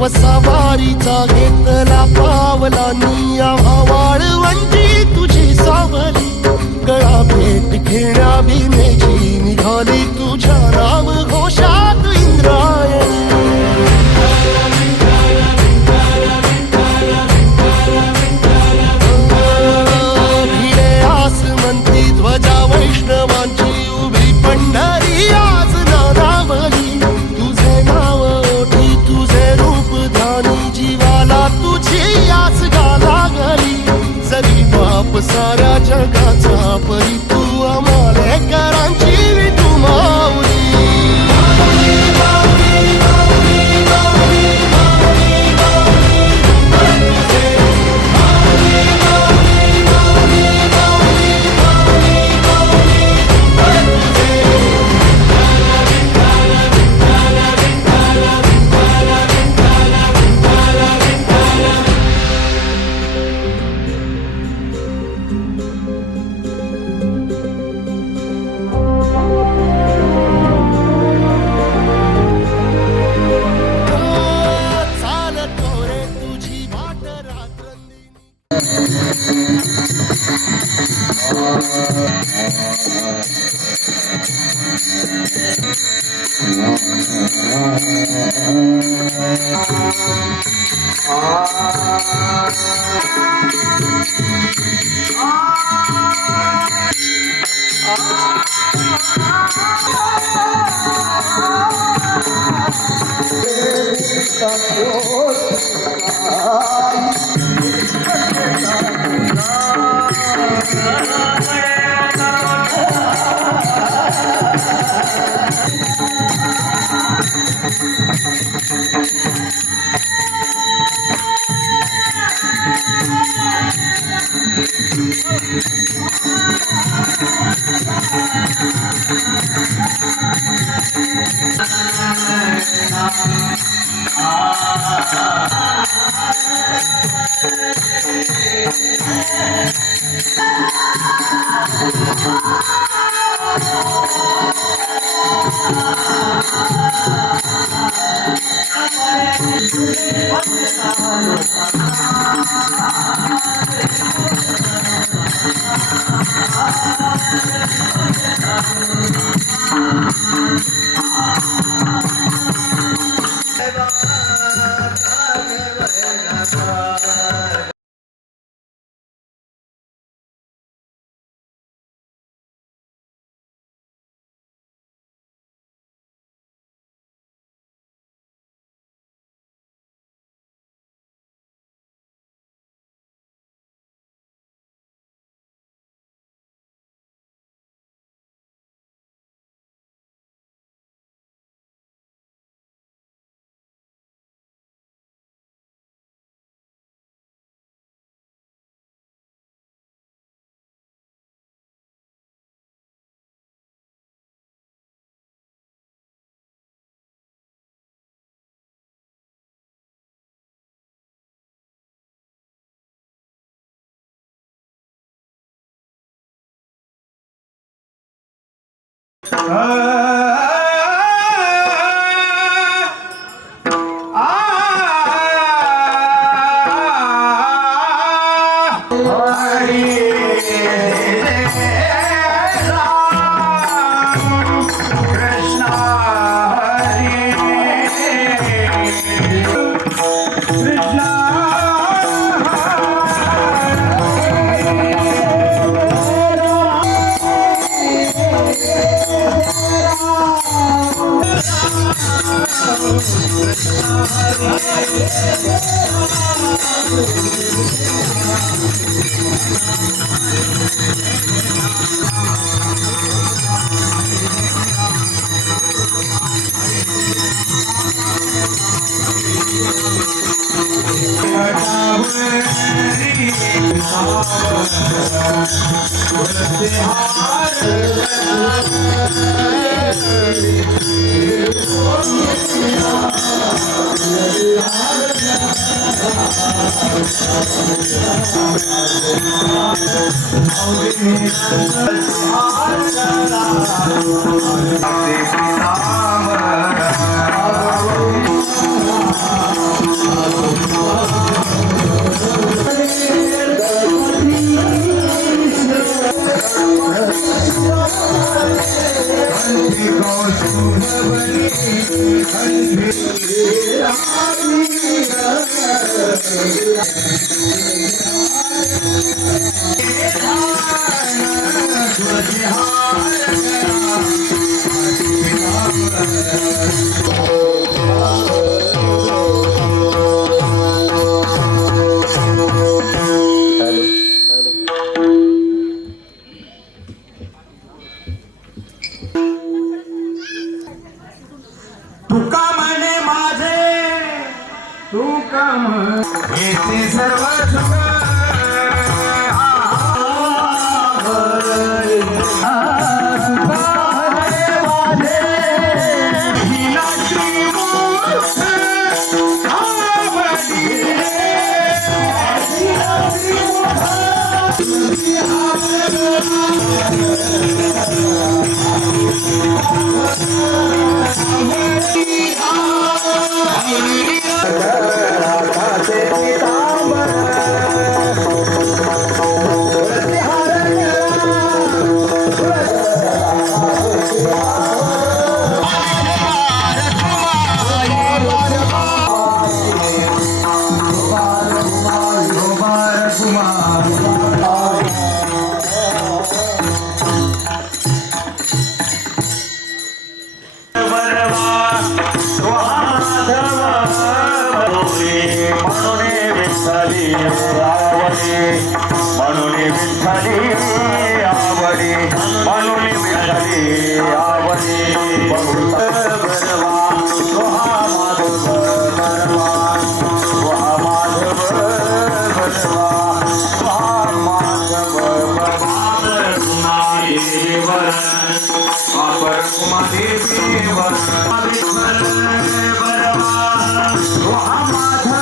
वसावारीचा घेतला पावलांनी आम्हा वाळवंटी तुझी सावली गळा भेट घेण्या भीमेची निघाली तुझ्या नाम घोषात इंद्रायणी भिडे आसमंती ध्वजा वैष्णवांची उभी पंढरी आज नानावली तुझे नाव ओठी तुझे रूप ध्यानी जीवाला तुझी आस लागली जरी बाप साऱ्या जगाचा परी तू आमालेकरांची विठू माऊली तुका म्हणे माझे तुका येते सर्व सुख म्हणून विठ्ठली आवडी म्हणून विठ्ठली आवडी बरवा सोहा माधव बरवा सोहा माधव बरवा सोहा माधव बाबर कुमारी वर बाबर कुमारी वर बरवा सोहा माधव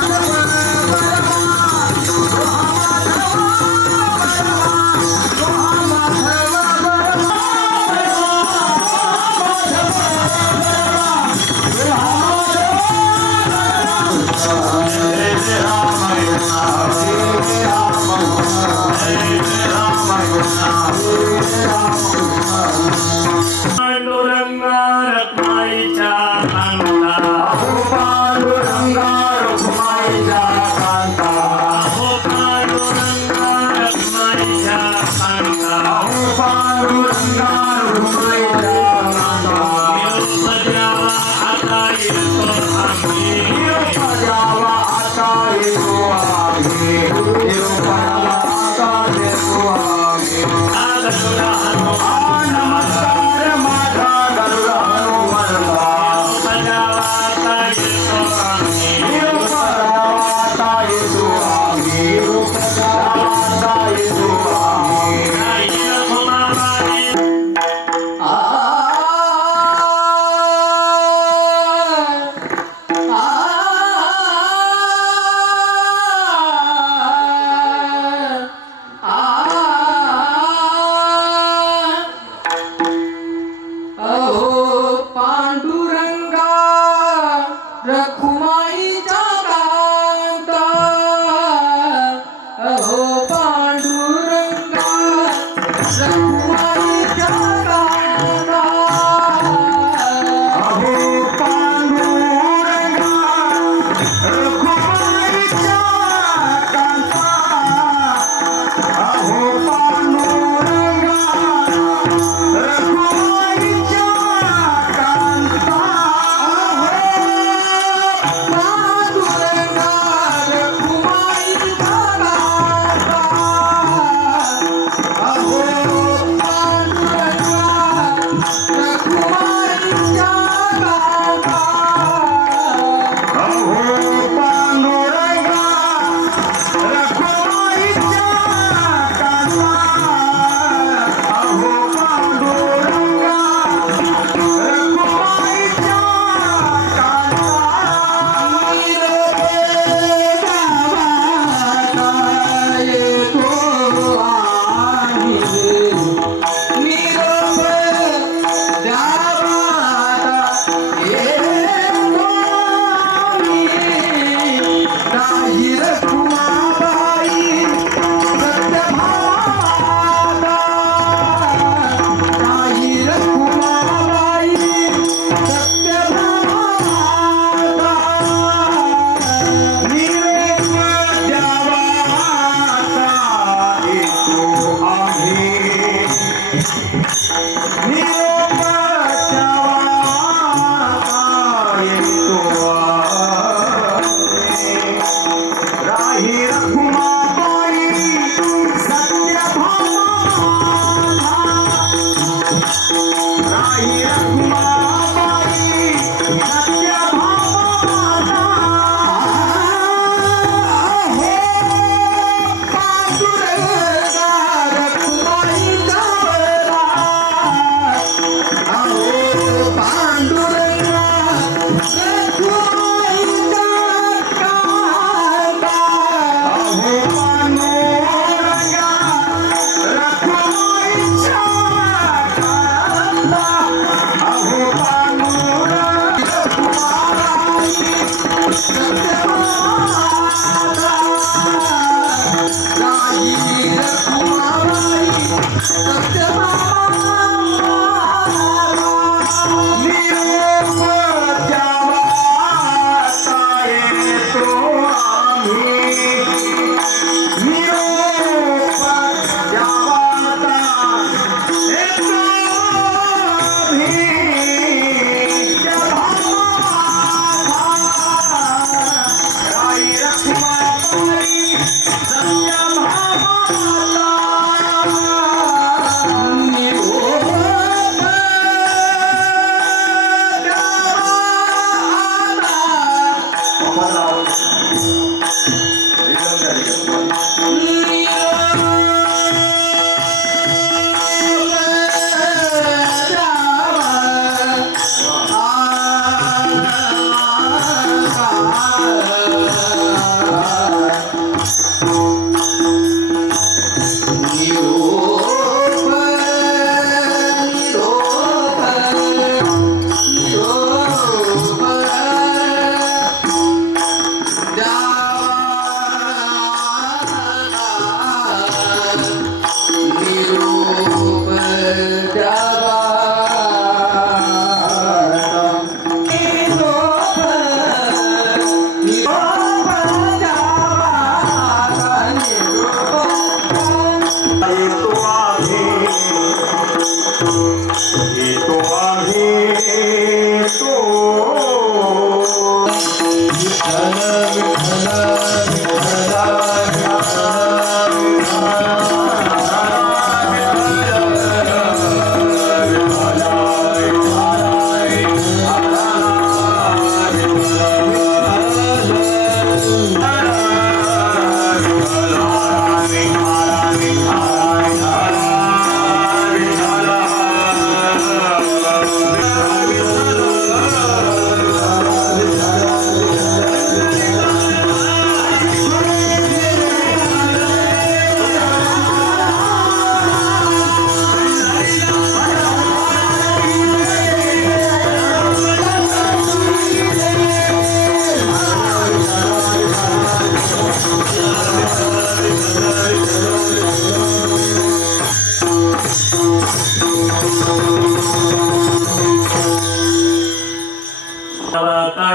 पांडुरंगा रत्नाईच्या कांता पांडुरंगा रुक्माईच्या कांता हो पांडुरंगा रत्नाईच्या कांता पांडुरंगा रुक्माईच्या कांता निरोप द्यावा आता येतो आम्ही निरोपाजावा आता येतो आम्ही निरोपाजावा आता येतो आम्ही आगतुला नमस्कार माझा गरुडा हनुमंता बजावा आता येतो आम्ही निरोपाजावा आता येतो आम्ही निरोपाजावा आता येतो आम्ही गायीला घुमावाने पांडुरंगा रखुमाईचा कांता अहो पांडुरंगा रखुमाईचा कांता अहो पांडुरंगा रखुमाईच्या कांता अहो पांडुरंगा रखुमाईच्या कांता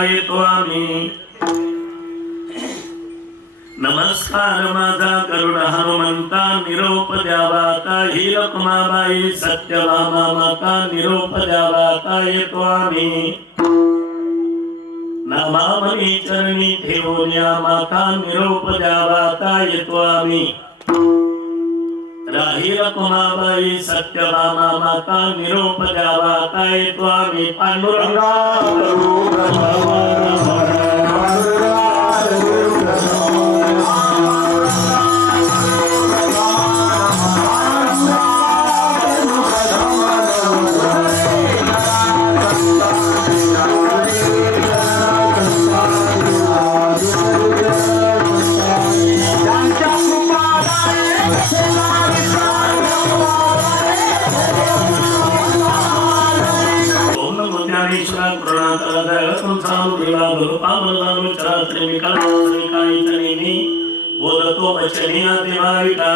येतो आम्ही. नमस्कार माझा गरुड हनुमंता, निरोप द्यावा आता ही रखुमाबाई सत्यभामा माता, निरोप द्यावा आता येतो आम्ही. नामामणी चरणी ठेवून या माता, निरोप द्यावा आता येतो आम्ही. राही रखुमाबाई सत्यभामा माता, निरोप द्यावा आता येतो आम्ही. पांडुरंगा बोलतो वचने देवाईका.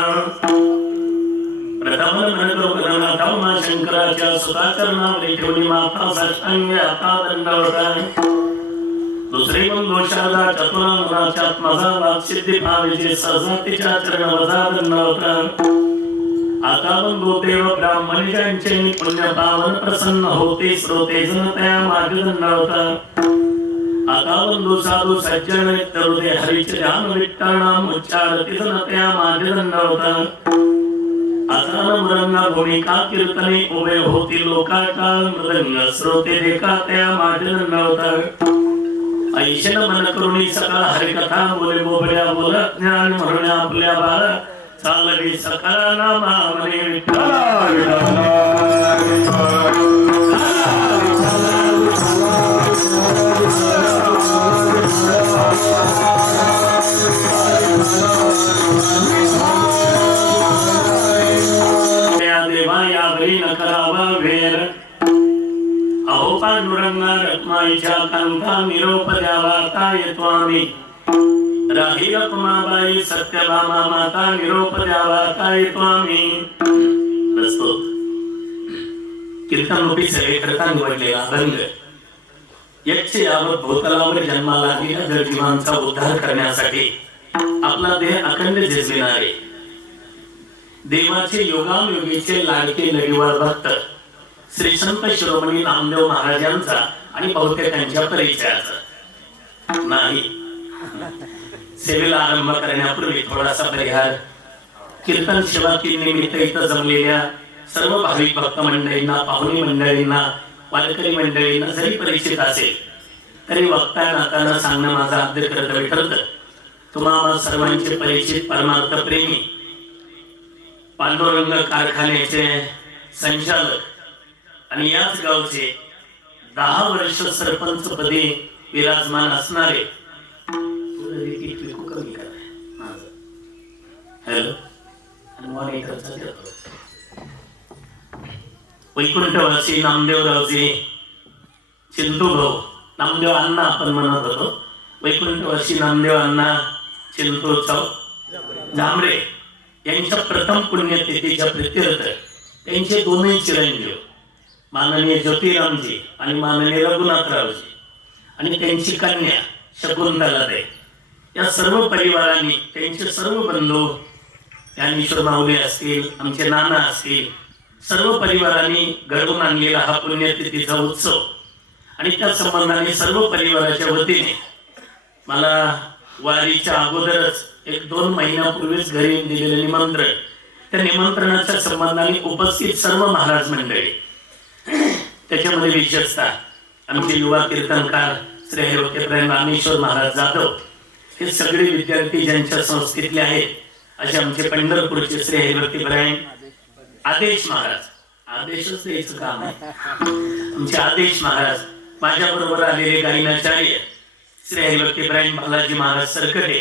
प्रथम धर्मा शंकराच्या सुताचरणावरी ठेवली माता साष्टांगी आता दंडवत. दुसरी बंधू शारदा चतुरांगणाच्या माझा वाक्सिद्धी भावीचे सजातीच्या चरण वजा दंडवत. आता बंधू देव ब्राह्मण ज्यांचे पुण्य पावन प्रसन्न होते श्रोते जन त्या मागे दंडवत. आता बंधू साधू सज्जन तरुदे हरीचे ध्यान विठ्ठलनाम उच्चारती जन त्या मागे दंडवत. आता मृंगा भूमिका कीर्तने उभे होती लोकाकाल मृदंग श्रोते देखा त्या मागे दंडवत. ऐशन मन करुणी सकाळ हरिकथा बोले बोबड्या बोल ज्ञान म्हणून आपल्या बाळ चालवी सकाळ नामा म्हणे विठ्ठल. देवा यावरी न करावा वेर. अहो पांडुरंगा रखमाईच्या कंठा निरोप द्यावा काय काय स्वामी राही रखुमाबाई सत्यभामा माता निरोप द्यावा काय स्वामी नसतो कीर्तन रूपी सेवेकरता निवडलेला अभंग याचे यावत भूतलावर जन्माला आलेल्या जगजीवांचा उद्धार करण्यासाठी आपला देह अखंड झिजविणारे देवाचे योगायोगीचे लाडके लढीवार भक्त श्री संत शिरोमणी नामदेव महाराजांचा आणि बहुतेकांच्या परिचयाचा नाही सेवेला आरंभ करण्यापूर्वी थोडासा परिहार कीर्तन सेवा निमित्त इथं जमलेल्या सर्व भाविक भक्त मंडळींना पाहुणी मंडळींना वारकरी मंडळींना जरी परिचित असेल तरी वक्ता नाताना सांगणं माझा आद्य कर्तव्य ठरतं. तुम्हाला सर्वांचे परिचित परमार्थ प्रेमी पांडुरंग कारखान्याचे संचालक आणि याच गावचे 10 वर्ष सरपंच पदी विराजमान असणारे हॅलो वैकुंठवासी नामदेवरावजी चिंतू भाऊ नामदेव अण्णा आपण म्हणत होतो. वैकुंठवासी नामदेव अण्णा चिंतू जांभरे यांच्या प्रथम पुण्यतिथीच्या प्रित्यर्थ त्यांचे दोन्ही चिरंजीव माननीय ज्योतिरामजी आणि माननीय रघुनाथरावजी आणि त्यांची कन्या शकुंतलाताई या सर्व परिवारांनी त्यांचे सर्व बंधू ज्ञानेश्वर माऊली असतील आमचे नाना असतील सर्व परिवारांनी घडवून आणलेला हा पुण्यतिथीचा उत्सव आणि त्या संबंधाने सर्व परिवाराच्या वतीने मला वारीच्या अगोदरच 1-2 महिन्यापूर्वीच घरी दिलेले निमंत्रण त्या निमंत्रणाच्या संबंधाने उपस्थित सर्व महाराज मंडळी त्याच्यामध्ये विशेषतः आमचे युवा कीर्तनकार श्री हरिभक्तपरायण रामेश्वर महाराज जाधव हे सगळे विद्यार्थी ज्यांच्या संस्थेतले आहेत असे आमचे पंढरपूरचे श्री हरिभक्तपरायण आदेश महाराज आदेशच द्यायचं काम आहे आमचे आदेश महाराज माझ्या बरोबर आलेले गायनाचार्य श्री हरिभक्तपरायण बालाजी महाराज सरकटे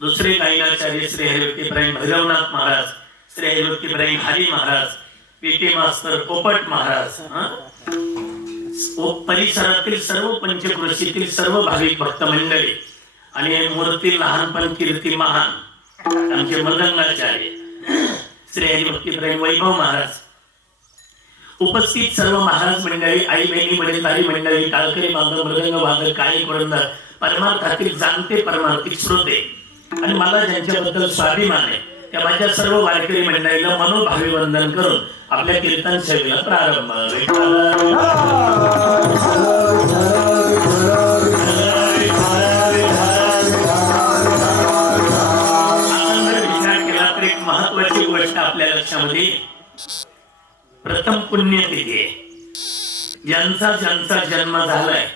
दुसरे गायनाचार्य श्री हरिभक्तपरायण भैरवनाथ महाराज श्री हरिभक्तपरायण हरी महाराज पीटी मास्तर पोपट महाराज परिसरातील सर्व पंचक्रोशीतील सर्व भाविक भक्त मंडळी आणि मूर्ती लहानपण कीर्ती महान आमचे मदंगाचार्य श्री हरिभक्तपरायण वैभव महाराज उपस्थित सर्व महाराज मंडळी आई बहिणी वडीलधारी मंडळी टाळकरी बांधव मृदंग वादक काळी कुरंदर परमार्थातील जाणते परमार्थिक श्रोते आणि मला ज्यांच्याबद्दल स्वाभिमान आहे त्या माझ्या सर्व वारकरी मंडळीला मनोभावी वंदन करून आपल्या कीर्तन सेवेला प्रारंभ विचार केला तर एक महत्वाची गोष्ट आपल्या लक्षामध्ये प्रथम पुण्यतिथी आहे ज्यांचा जन्म झालाय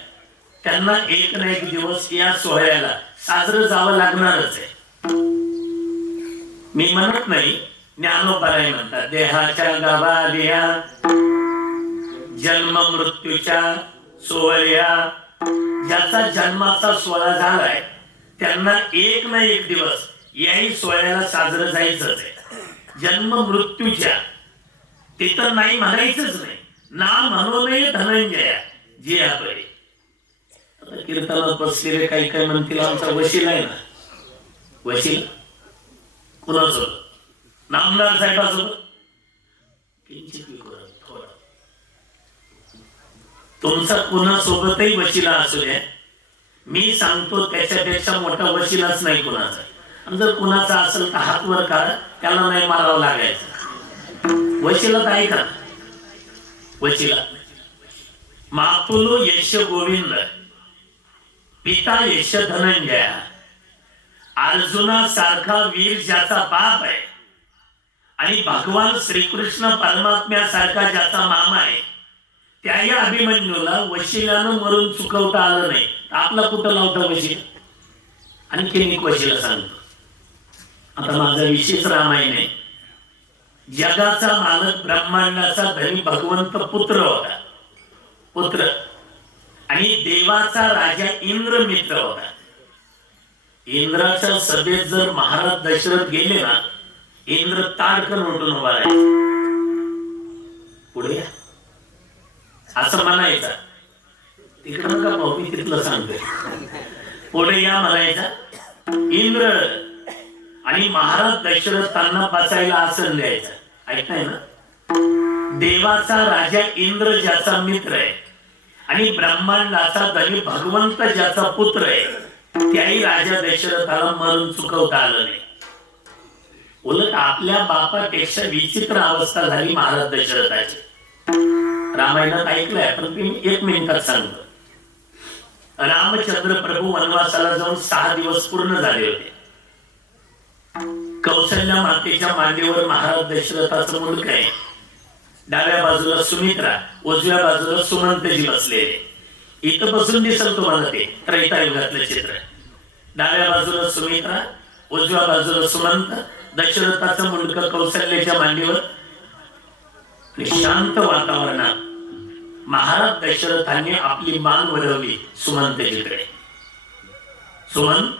त्यांना एक ना एक दिवस या सोहळ्याला साजरं जावं लागणारच आहे. मी म्हणत नाही ज्ञानोबाराय म्हणतात देहाच्या गावालिया जन्म मृत्यूच्या सोहळ्या ज्याचा जन्माचा सोहळा झालाय त्यांना एक ना एक दिवस याही सोहळ्याला साजरं जायचंच आहे. जन्म मृत्यूच्या ते तर नाही म्हणायचंच नाही ना म्हणूनही धनंजया जी आपले आता कीर्तनात बसलेले काही काही म्हणतील आमचा वशील आहे ना वशील कुणासोबत नामदार साहेबासोबत किंचित थोडा तुमचा कुणासोबतही वशिला असू द्या मी सांगतो त्याच्यापेक्षा मोठा वशिलाच नाही कुणाचा. आणि जर कुणाचा असेल तर हात वर काढा त्याला नाही मारावं लागायचं. वशिला काय का वशिला मातुलो यश गोविंद पिता यश धनंजया अर्जुना सारखा वीर ज्याचा बाप आहे आणि भगवान श्रीकृष्ण परमात्म्यासारखा ज्याचा मामा आहे त्या या अभिमन्यूला वशिलानं मरून चुकवता आलं नाही. आपला कुठं लावता वशिला. आणखी एक वशिला सांगतो. आता माझा विशेष रामायण आहे. जगाचा मालक ब्रह्मांडाचा धनी भगवंत पुत्र होता पुत्र आणि देवाचा राजा इंद्र मित्र होता. इंद्राच्या सभेत जर महाराज दशरथ गेले ना इंद्र ताडकन उठून उभा राहायचा. पुढे असं म्हणायचं तिकडं नका भाऊ मी तिथलं सांगतोय पुढे या म्हणायचा इंद्र आणि महाराज दशरथांना बसायला आसन द्यायचं. ऐकताय ना? देवाचा राजा इंद्र ज्याचा मित्र आहे आणि ब्रह्मांडाचा धनी भगवंत ज्याचा पुत्र आहे, त्याही राजा दशरथाला मरून चुकवता आलं नाही. उलट आपल्या बापापेक्षा विचित्र अवस्था झाली महाराज दशरथाची. रामायणात ऐकलंय, पण मी 1 मिनिटात सांगतो. रामचंद्र प्रभू वनवासाला जाऊन 6 दिवस पूर्ण झाले होते. कौशल्या मातेच्या मांडीवर महाराज दशरथाचं मुलगा आहे. डाव्या बाजूला सुमित्रा, उजव्या बाजूला सुमंतजी बसलेले. इथं बसून दिसल तुम्हाला ते त्रैतायुगातलं चित्र. डाव्या बाजूला सुमित्रा, उजव्या बाजूला सुमंत, दशरथाचा मुलगा कौशल्याच्या मांडीवर. शांत वातावरणात महाराज दशरथांनी आपली मान वळवली सुमंतजीकडे. सुमंत.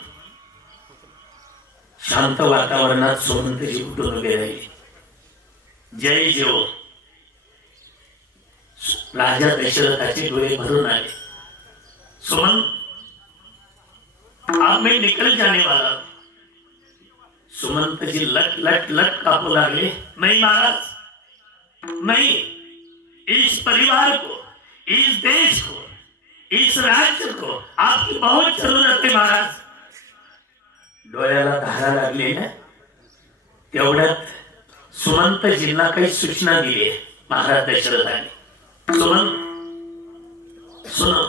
शांत वातावरणात सुमंतजी उठून उभे राहिले. जय जेव. राजा दशरथाचे डोळे भरून आले. सुमंत, आप में निकल जाने वाला. सुमंत जी लट लट लट कापू लागले. नहीं महाराज, नहीं. इस परिवार को, इस देश को, इस राज्य को आपकी बहुत जरूरत है महाराज. डोळ्याला धारा लागली ना. तेवढ्यात सुमंतजींना काही सूचना दिली महाराज दशरथाने. सुमंत, सुनो,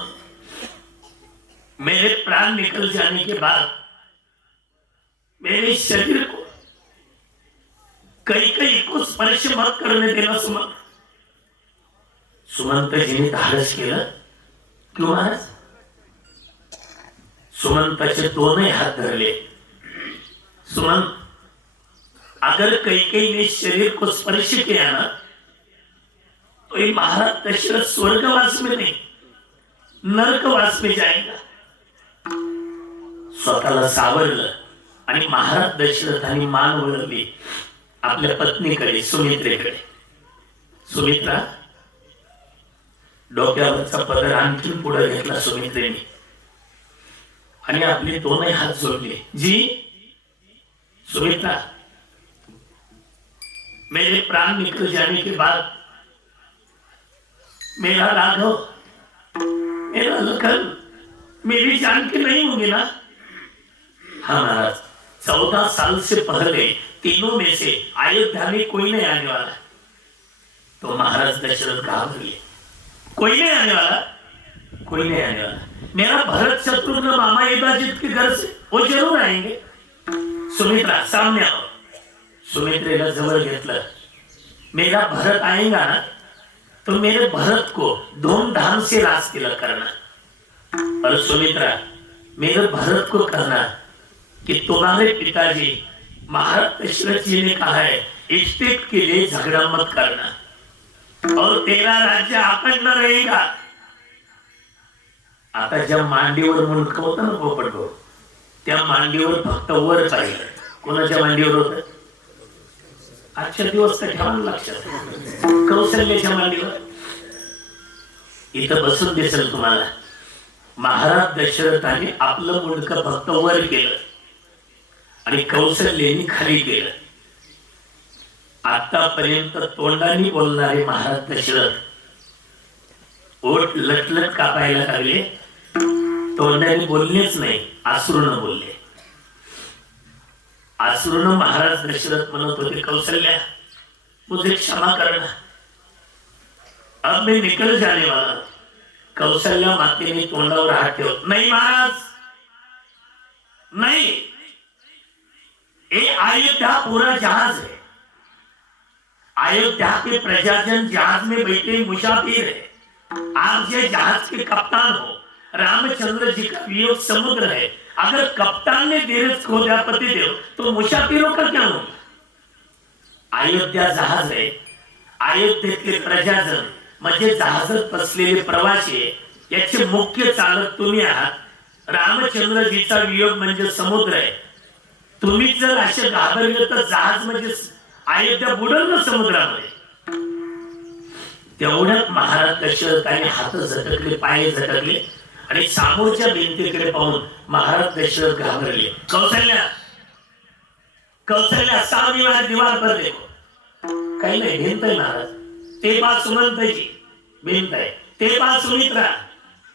मेरे प्राण निकल जाने के बाद मेरे शरीर को कई को स्पर्श मत करने देना. सुमंत. सुमंतजीने धाडस केलं. क्यों महाराज? सुमंताचे 2 हात धरले. सुमंत, अगर कई ने शरीर को स्पर्श किया ना, तो ये महाराज दशरथ स्वर्गवास में नहीं, नरकवास में जाएगा. स्वतःला सावरलं आणि महाराज दशरथांनी मान वळवली आपल्या पत्नीकडे, सुमित्रेकडे. सुमित्रा. डोक्यावरचा पदर आणखी पुढे घेतला सुमित्रेने आणि आपले 2 हात जोडले. जी. सुमित्रा, मेरे प्राण निकल जाने के बाद मेरा राघव, मेरा लखन, मेरी जान की नहीं होगी ना? हाँ महाराज, 14 साल से पहले तीनों में से अयोध्या में कोई नहीं आने वाला. तो महाराज दशरथ घाबरे. कोई नहीं आने वाला, कोई नहीं आने वाला. मेरा भरत शत्रुघ्न मामा युधाजित के घर से वो जरूर आएंगे. सुमित्रा, सामने आओ. सुमित्रेला जवळ घेतलं. मेरा भरत आएगा ना, तो मेरे भरत को धूमधाम से रास तिलक करना. और सुमित्रा, मेरे भरत को कहना कि तुम्हारे पिताजी महाराज दशरथ जी ने कहा है इस्टेट के लिए झगड़ा मत करना और तेरा राज्य अखंड रहेगा. आता ज्या मांडीवर मुंडकं होतं ना पोपटो, त्या मांडीवर फक्त वर पाहिलं. कोणाच्या मांडीवर होत? आजच्या दिवस तर ठेवा लक्षात. कौशल्याच्या मांडीवर. इथं बसून दिसेल तुम्हाला महाराज दशरथाने आपलं मुंडकं फक्त वर केलं आणि कौशल्याने खाली केलं. आतापर्यंत तोंडाने बोलणारे महाराज दशरथ ओठ लटलट कापायला लागले. तोंडाने बोललेच नाही, अश्रूनं बोलले. अश्रूनं महाराज दशरथ म्हणत होते, कौशल्या, मुझे क्षमा करना, अब मैं निकल जाने वाला. कौशल्या मातेने तोंडावर हात ठेवत, नहीं महाराज, नहीं. ये अयोध्या पूरा जहाज है. अयोध्या के प्रजाजन जहाज में बैठे मुसाफिर है. आप ये जहाज के कप्तान हो. रामचंद्र जी का वियोग समुद्र है. अगर कप्तान ने धीरज खो दिया पतिदेव, तो मुसाफिरों का क्या होगा? अयोध्या जहाज है. अयोध्येतले प्रजाजन म्हणजे जहाजात बसलेले प्रवासी, याचे मुख्य चालक तुम्ही आहात. रामचंद्रजीचा वियोग म्हणजे समुद्र आहे. तुम्ही जर असे घाबरले तर जहाज म्हणजे अयोध्या बुडेल ना समुद्रामध्ये. तेवढ्यात महाराज दशरथाने हात झटकले, पाय झटकले आणि समोरच्या भिंतीकडे पाहून महाराज दशरथ घाबरले. कौशल्या कौशल्या सावनीवार दीवार पर देखो. काही नाही, भिंत आहे महाराज. ते पा सुमंतजी भिंत आहे, ते पा सुमित्रा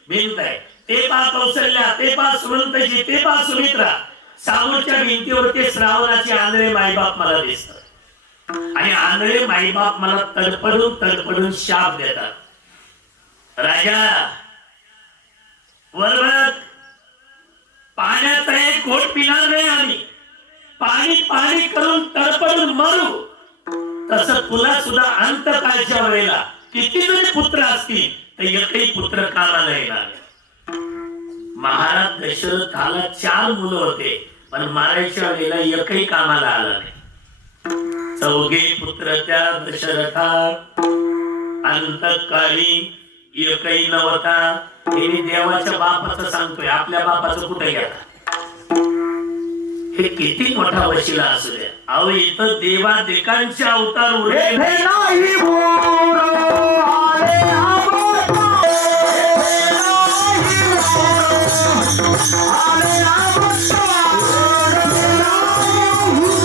भिंत आहे, ते पा कौशल्या, ते पा सुमंतजी, ते पा सुमित्रा. समोरच्या भिंतीवरती श्रावणाचे आंधळे माईबाप मला दिसतात. आणि आंधळे माईबाप मला तडपडून तडपडून शाप देतात. राजा वरवत पाण्याचा एक घोट पिणार नाही आम्ही, पाणी पाणी करून तडपडून मरू. तसं तुला सुद्धा अंतकाळच्या वेळेला किती जरी पुत्र असतील तर एकही पुत्र कामाला येणार. महाराज दशरथाला 4 मुलं होते, पण मारायच्या वेळेला एकही कामाला आला नाही. 4 पुत्र त्या दशरथा अंतकाळी एकही नव्हता. हे मी देवाच्या बापाचं सांगतोय, आपल्या बापाचं कुठे गेला. हे किती मोठा वशिला असू द्या. अहो इथं देवा देकांचे अवतार उरले येथे नाही. नाही बोर आले आबोटा. येथे नाही बोर आले आबोटा. येथे नाही बोर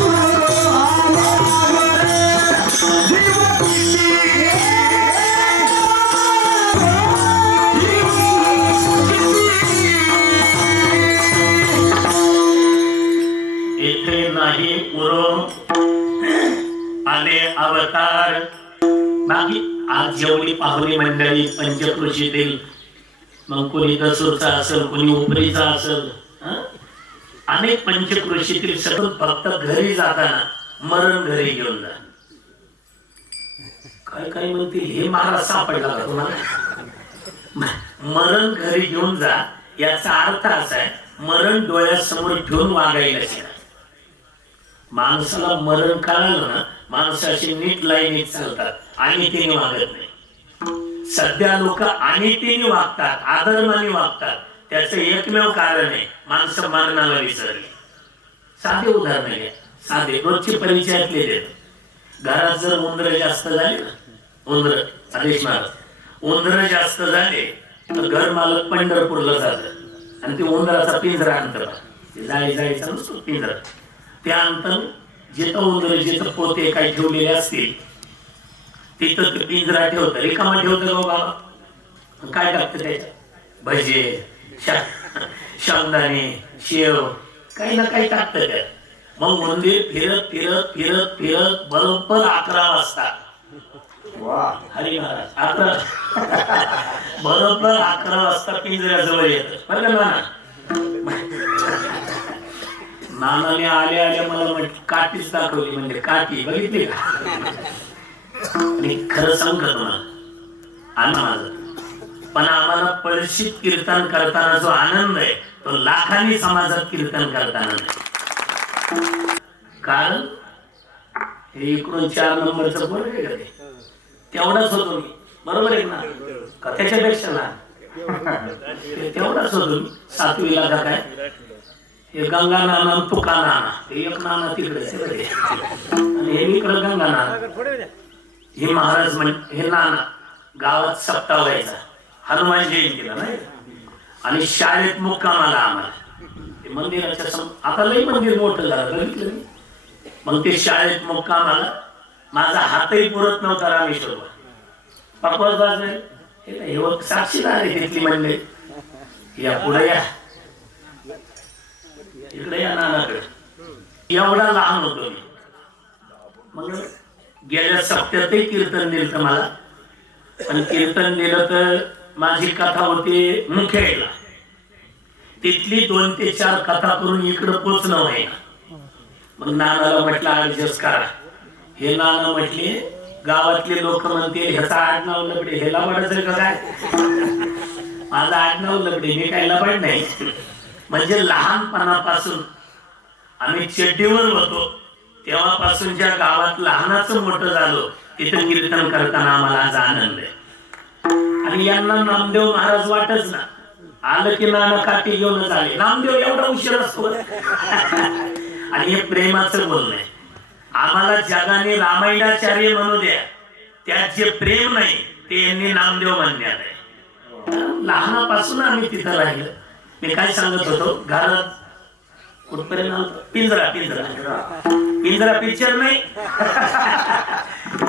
आले जीव किती इथे नाही पुरो आले अवतार. बाकी आज जेवढी पाहुणी मंडळी पंचकृषीतील, मग कोणी दसूरचा असेल, कोणी उपरीचा असेल, अनेक पंचकृषीतील सगळं फक्त घरी जाताना मरण घरी घेऊन जा. काय काय म्हणतील, हे महाराज सापडला का तुम्हाला? मरण घरी घेऊन जा याचा अर्थ असा आहे, मरण डोळ्यासमोर ठेवून वागायला शिका. माणसाला मरण कळालं ना, माणसाशी नीट लाईनीत चालतात, आणि तिने वागत नाही. सध्या लोक अनितीने वागतात, आदरमाने वागतात. त्याचं एकमेव कारण आहे, माणसं मरणाला विसरली. साधे उदाहरण घ्या, साधे रोजचे परिचयातले देत. घरात जर उंदर जास्त झाले ना, उंदर आदेश महाराज, उंदर जास्त झाले तर घर मालक पंढरपूरला जातात आणि ते उंदराचा पिंजरा आणतात. जाळी जाळीचा नसतो पिंजरा, त्या अंतर जिथं उंदर जिथं पोते काही ठेवलेले असतील तिथं ते पिंजरा ठेवतं. रिकामा ठेवतं गो बाबा, काय टाकतं त्याच्यात? भजे, शेंगदाणे, शेव, काही ना काही टाकतं त्यात. मग मंदिर फिरत फिरत फिरत फिरत बरोबर 11 वाजता, हरी महाराज 11 बरोबर 11 वाजता पिंजऱ्याजवळ येत. बरं का नानाने आले आले मला म्हटलं काठीच दाखवली, म्हणजे काठी बघितली का? आणि खरं सांग का तुम्हाला, आनंद माझा, पण आम्हाला पळशीत कीर्तन करताना जो आनंद आहे तो लाखांनी समाजात कीर्तन करताना नाही. कारण हे इकडून 4 नंबरचं पोरग आहे का ते? तेवढाच होतो मी, बरोबर आहे ना? का त्याच्यापेक्षा ना तेवढाच होतो मी. 7वीला का काय, हे गंगा नाना तुका नाना, हे एक नाना तिकडे आणि हे इकडे गंगा नाना. हे महाराज हे नाना गावात सप्ताह व्हायचा हनुमान जयंतीला नाही, आणि शाळेत मुक्कामाला आम्हाला मंदिराच्या आता लई मंदिर मोठं झालं बघितलं मी. मग ते शाळेत मुक्कामाला माझा हातही पुरत नव्हता रामेश्वरवर. पप्पाच बाजू हे साक्षीदार आहे तिथली मंडळी. या पुढे या, इकडे या नानाकडे. एवढा लहान होतो मी. मग गेल्या सप्त्यातही कीर्तन दिलं मला, पण कीर्तन दिलं तर माझी कथा होती मुखेडला. तिथली 2 ते 4 कथा करून इकडं पोचणं व्हायला. मग नानाला म्हटलं ऍडजस्ट करा. हे नाना म्हटले गावातले लोक म्हणतील ह्याचा आडनाव लबडे, हे लबाडच आहे का काय? माझं आडनाव लबडे, मी काय लबाड नाही. म्हणजे लहानपणापासून आम्ही चड्डीवर होतो तेव्हापासून ज्या गावात लहानाचं मोठं झालो तिथं कीर्तन करताना आम्हाला आज आनंद आहे. आणि यांना नामदेव महाराज वाटच ना, आलं की नाना काठी घेऊनच आले. नामदेव एवढा उशीर असतो. आणि हे प्रेमाचं बोलणं आहे. आम्हाला जगाने रामायणाचार्य म्हणू द्या, त्यात जे प्रेम नाही ते यांनी नामदेव म्हणण्यात आहे. लहानापासून आम्ही तिथं राहिलो. मी काय सांगत होतो, घरात कुठपर्यंत आलो? पिंजरा पिक्चर नाही.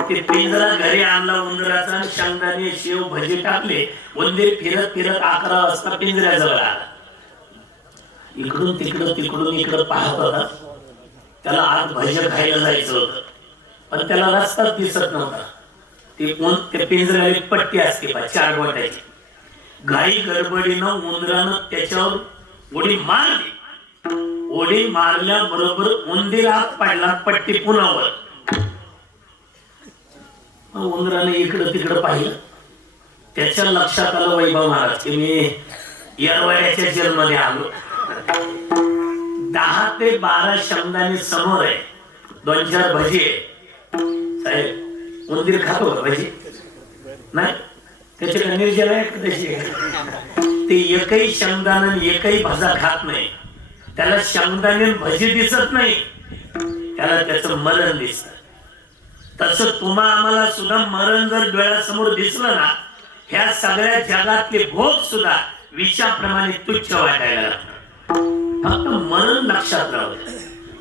ते पिंजरा घरी आणला उंदराचा, शेंगदाणे शेव भजी टाकले, उंदीर फिरत फिरत 11 वाजता पिंजऱ्याजवळ आला. इकडून इकडं पाहत होता. त्याला आत भजी खायला जायचं होतं, पण त्याला रस्ताच दिसत नव्हता. ते पिंजऱ्याला पट्टी असते 4 गोट्याची. घाई गडबडीनं उंदरानं त्याच्यावर उडी मारली. उडी मारल्याबरोबर उंदीर आत पडला, पट्टी पुन्हा वर. उंदराने इकडं तिकडं पाहिलं. त्याच्या लक्षात आलं वैभव महाराज की मी येरवाड्याच्या जेलमध्ये आलो. 10 ते 12 शेंगदाणे समोर आहे, 2-4 भजी आहे. साहेब, उंदीर खातो का भजी? नाही, त्याच्याकडे निर्जल आहे का तशी? ते एकही शेंगदाणा एकही भाजा खात नाही. त्याला शेंगदाणे भजी दिसत नाही, त्याला त्याचं मरण दिसत. तसं तुम्हा आम्हाला सुद्धा मरण जर डोळ्यासमोर दिसलं ना, ह्या सगळ्या जगातले भोग सुद्धा विषाप्रमाणे तुच्छ वाटायला लागतात. फक्त मरण लक्षात राहू द्या.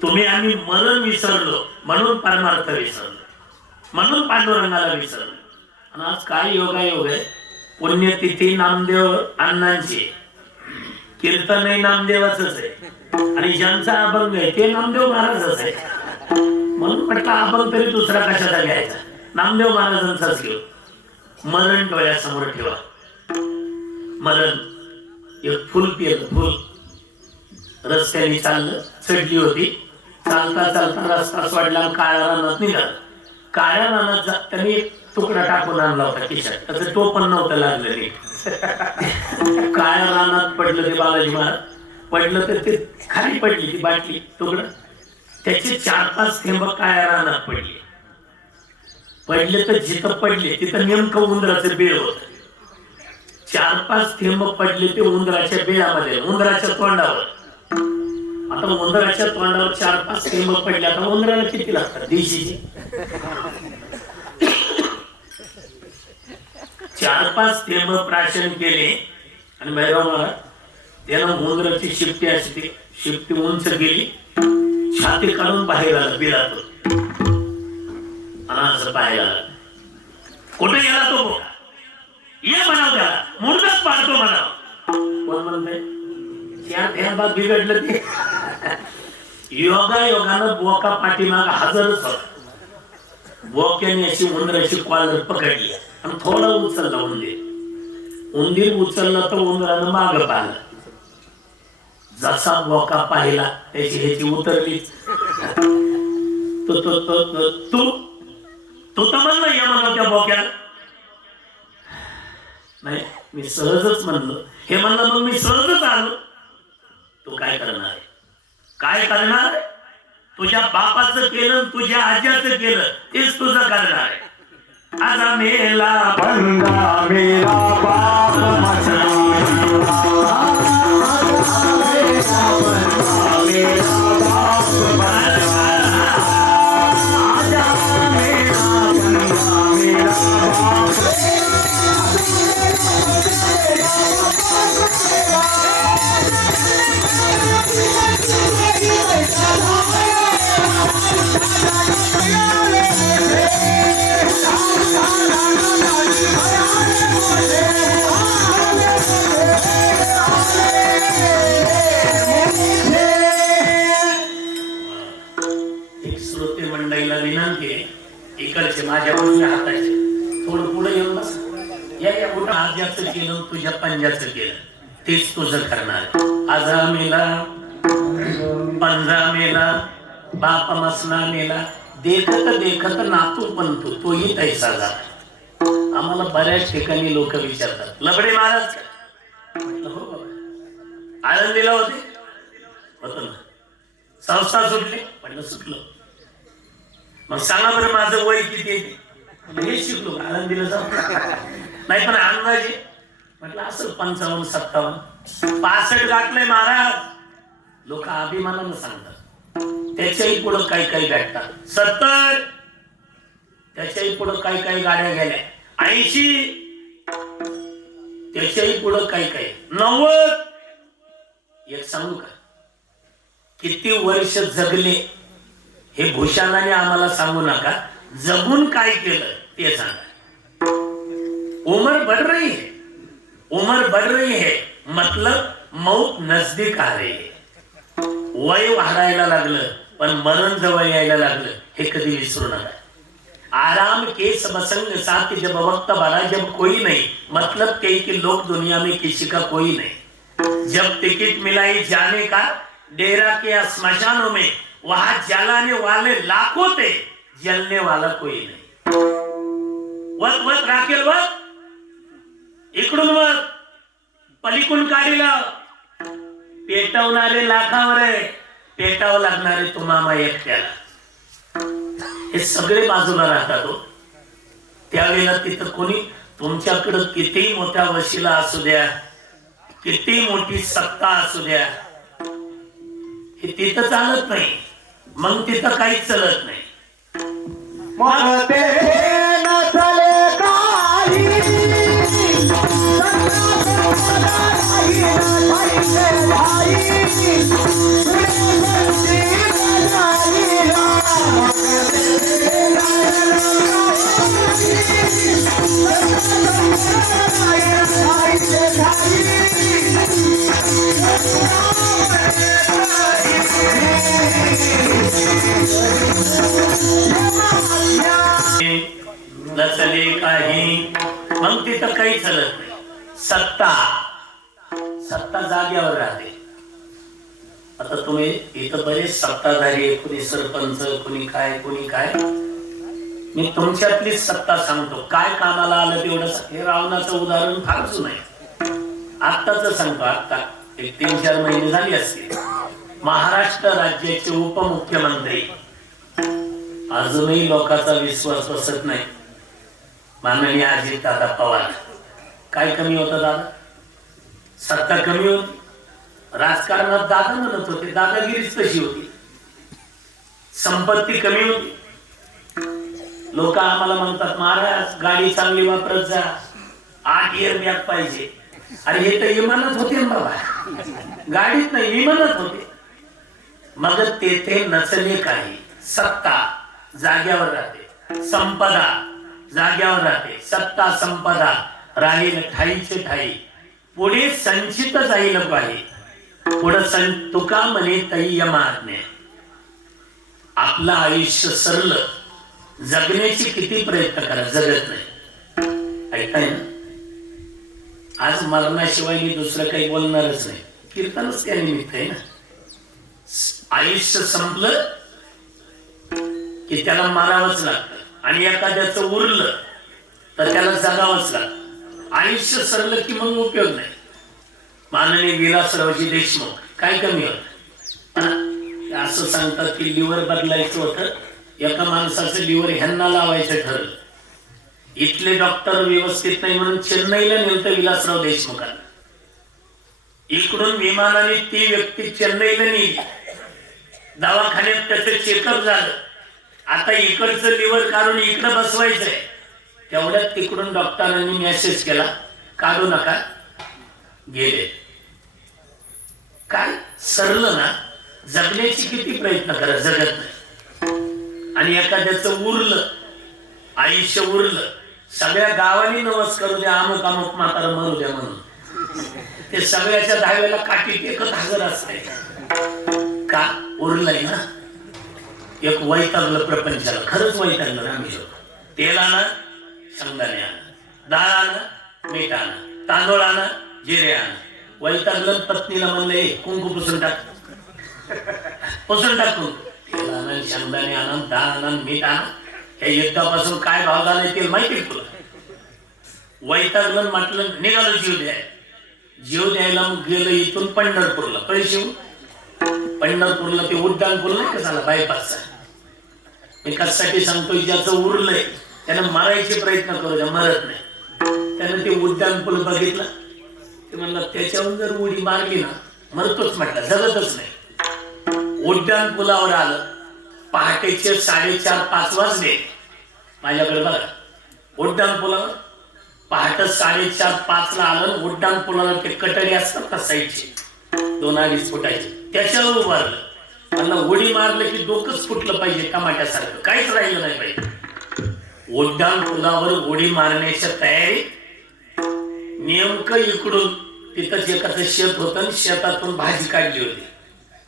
तुम्ही आम्ही मरण विसरलो म्हणून परमार्थ विसरलो, म्हणून पांडुरंगाला विसरलो. आणि आज काय योगायोग आहे. पुण्यतिथी नामदेव अण्णांची, कीर्तनही नामदेवाच आहे, आणि ज्यांचा अभंग आहे ते नामदेव महाराजच आहे. म्हणून म्हटलं अभंग तरी दुसरा कशाचा घ्यायचा, नामदेव महाराजांचाच घेऊ. मरण डोळ्यासमोर ठेवा. मरण एक फुल पिलं, फुल रस्त्याने चाललं, चढली होती. चालता चालता रस्ता सोडला, काळ्या रानात निघाला. काळ्या रानात त्यांनी एक तुकडा टाकून आणला होता खिशात, त्याचं तो पण नव्हतं लागलं. काळ्या रानात पडलं ते बालाजी महाराज. पडलं तर ते खाली पडली ती बाटली, तुकडं. त्याचे 4-5 थेंब काळ्या रानात पडले तर जिथं पडले तिथं नेमकं उंदराचं बेळ होत. 4-5 थेंब पडले ते उंदराच्या बेळामध्ये, उंदराच्या तोंडावर. आता उंदराच्या तोंडावर 4-5 थेंब पडले. आता उंदराला किती लागतात दिवशीचे? 4-5 थेंब प्राशन केले. आणि भैरव महाराज त्यानं उंदराची शिफ्टी असते, शिफ्टी उंच गेली, छाती काढून बाहेर आला बिलातून. असं बाहेर आला. कुठे गेला तो? ये म्हणाव त्याला, मुर्दाच पाडतो म्हणाव. कोण म्हणतंय? त्या थेंबात बिघडलं ते. योगायोगानं बोका पाठीमाग हजरच होता. बोक्याने अशी उंदराची कॉलर पकडली आणि थोडा उचलला उंदीर. उंदीर उचलला तर उंदरानं माग पाहिलं. जसा बोका पाहिला त्याची ह्याची उतरली. तू तर म्हणलं या म्हणलं त्या बोक्याला. नाही, मी सहजच म्हणलो. हे म्हणलं मग मी सहजच आलो. तू काय करणार? काय करणार? तुझ्या बापाचं केलं, तुझ्या आज्याचं केलं, तेच तुझं करणार आहे. आजा मेला बंदा मेरा बाप इकडचे माझ्या उजव्या हाताचे थोडं पुढे येऊन बस. या कुठं आज्याचं केलं, तुझ्या पंजाचं केलं, तेच तुझं करणार. आजा मेला, पंजा मेला, बाप मसना मेला. देखत देखत नातू पण तोही तैसा झाला. आम्हाला बऱ्याच ठिकाणी लोक विचारतात, लबडे महाराज म्हटलं हो बाबा. आळंदीला होतो ना, संस्था सुटली म्हटलं सुटलो. मग सांगा बरं माझं वय किती आहे? हे शिकलो, आनंदीला जाऊ नाही, पण अंदाजे म्हटलं असं 55-57. 65 गाठलंय महाराज. लोक अभिमानानं सांगतात. त्याच्याही पुढं काही गाठतात. 70, त्याच्याही पुढं काही गाड्या गेल्या. 80, त्याच्याही पुढं काय काय 90. एक सांगू का, किती वर्ष जगले हे भूषणाने आम्हाला सांगू नका, जगून काय केलं ते सांगा. उम्र बढ़ रही है, उम्र बढ़ रही है, मतलब मौत नजदीक आ रही है. वय वाढायला लागलं पण मरण जवळ यायला लागलं हे कधी विसरू नका. आराम के सब संग साथ जब वक्त बड़ा जब कोई नहीं, मतलब कई कि लोग दुनिया में किसी का कोई नहीं. जब टिकट मिलाई जाने का डेरा के स्मशानों में, वहां जलाने वाले लाखों थे, जलने वाला कोई नहीं. वत वत राखेल वत, इकडून वत पलीकडून काढीला, पेटवणारे लाखावर आहे, पेटावं लागणारे तुम्हाला एकट्याला. हे सगळे बाजूला राहतात हो. त्यावेळेला तिथं कोणी तुमच्याकडं किती मोठ्या वशिला असू द्या, किती मोठी सत्ता असू द्या, हे तिथं चालत नाही. मग तिथं काहीच चालत नाही. मग ते नसले काही नसले काही, मग तिथं काही चालत नाही. सत्ता सत्ता जाग्यावर राहते. आता तुम्ही इथं बरेच सत्ताधारी, कुणी सरपंच, कुणी काय कुणी काय. मी तुमच्यातलीच सत्ता सांगतो, काय कामाला आलं तेवढं. हे रावणाचं उदाहरण फार जुनं आहे. आत्ताच सांगतो, आत्ता एक 3-4 महिने झाली असतील. महाराष्ट्र राज्याचे उपमुख्यमंत्री, अजूनही लोकांचा विश्वास बसत नाही, माननीय अजितदादा पवार. काय कमी होतं दादा? सत्ता कमी होती. राजकारणात दादा म्हणत होते, दादागिरीच तशी होती. संपत्ती कमी होती. लोक आम्हाला म्हणतात, महाराज गाडी चांगली वापरत जा, 8 एअर बॅग पाहिजे. अरे हे तर विमानात होते ना बाबा, गाडीत नाही विमानात होते. मग तेथे नसले काही. सत्ता जाग्यावर राहते, संपदा जाग्यावर राहते. सत्ता संपदा राहील ठाईचे ठाई, पुढे संचित जाईल पाहिजे. पुढे तुका म्हणे तई यमाज्ञे. आपलं आयुष्य सरलं, जगण्याची किती प्रयत्न करा, जगत नाही. ऐकाय ना, आज मरणाशिवाय मी दुसरं काही बोलणारच नाही. कीर्तनच त्या निमित्त आहे ना. आयुष्य संपलं की त्याला मारावंच लागतं, आणि एखाद्याचं उरलं तर त्याला जगावंच लागतं. आयुष्य सरलं की मग उपयोग नाही. माननीय विलासरावजी देशमुख काय कमी होत? असं सांगतात की लिव्हर बदलायचं होतं, एका माणसाचं लिव्हर ह्यांना लावायचं ठरलं. इथले डॉक्टर व्यवस्थित नाही म्हणून चेन्नईला नेलतं विलासराव देशमुखांना. इकडून विमानाने ती व्यक्ती चेन्नईला नेली, दवाखान्यात त्याचं चेकअप झालं. आता इकडचं लिव्हर काढून इकडं बसवायचंय. तेवढ्यात तिकडून डॉक्टरांनी मेसेज केला, काढू नका, गेले. काय सरलं ना, जगण्याची किती प्रयत्न करा, जगत नाही. आणि एखाद्याचं उरलं, आयुष्य उरलं, सगळ्या गावाने नवस करू द्या, अमुक अमुक म्हातारा मरू द्या म्हणून, ते सगळ्याच्या दहाव्याला काठी टेकत हजर असते. का उरलंय ना. एक वैतागलं प्रपंचाला, खरंच वैतागलं ना. मी तेलानं शेंगदाण्यानं, डाळानं मीठानं, तांदूळानं जिऱ्यानं वैतागलं. पत्नीला म्हणलं, कुंकू पुसून टाक, पुसून टाकून. तेलानं शेंगदाण्यानं डाळानं मीठानं. हे युद्धापासून काय भाव झालाय ते माहिती तुला. वैतागलं म्हटलं, निघालं जीव द्याय. जीव द्यायला मग गेलं इथून पंढरपूरला. पैसे पंढरपूरला ते उड्डाण पूल नाही का झाला, बायपासचा. मी कशासाठी सांगतोय, ज्याचं उरलंय त्यानं मारायचे प्रयत्न करू द्या, मरत नाही. त्यानं ते उड्डाण पूल बघितलं, ते म्हणलं त्याच्याहून जर उडी मारली ना मरतोच, म्हटलं जगतच नाही. उड्डाण पुलावर आलं, पहाटेचे 4:30-5 वाजले. माझ्याकडे बघा, उड्डाण पुलावर पहाटे 4:30-5 ला आलं. उड्डाण पुलाला ते कटडी असतात ना साईडचे 2-2.5 फुटाचे, त्याच्यावर उभारलं. त्यांना उडी मारलं की डोकंच फुटलं पाहिजे टमाट्यासारखं, काहीच राहिलं नाही पाहिजे. उड्डाण पुलावर उडी मारण्याच्या तयारी. नेमकं इकडून तिथंच एकाचं शेत होतं, शेतातून भाजी काढली होती.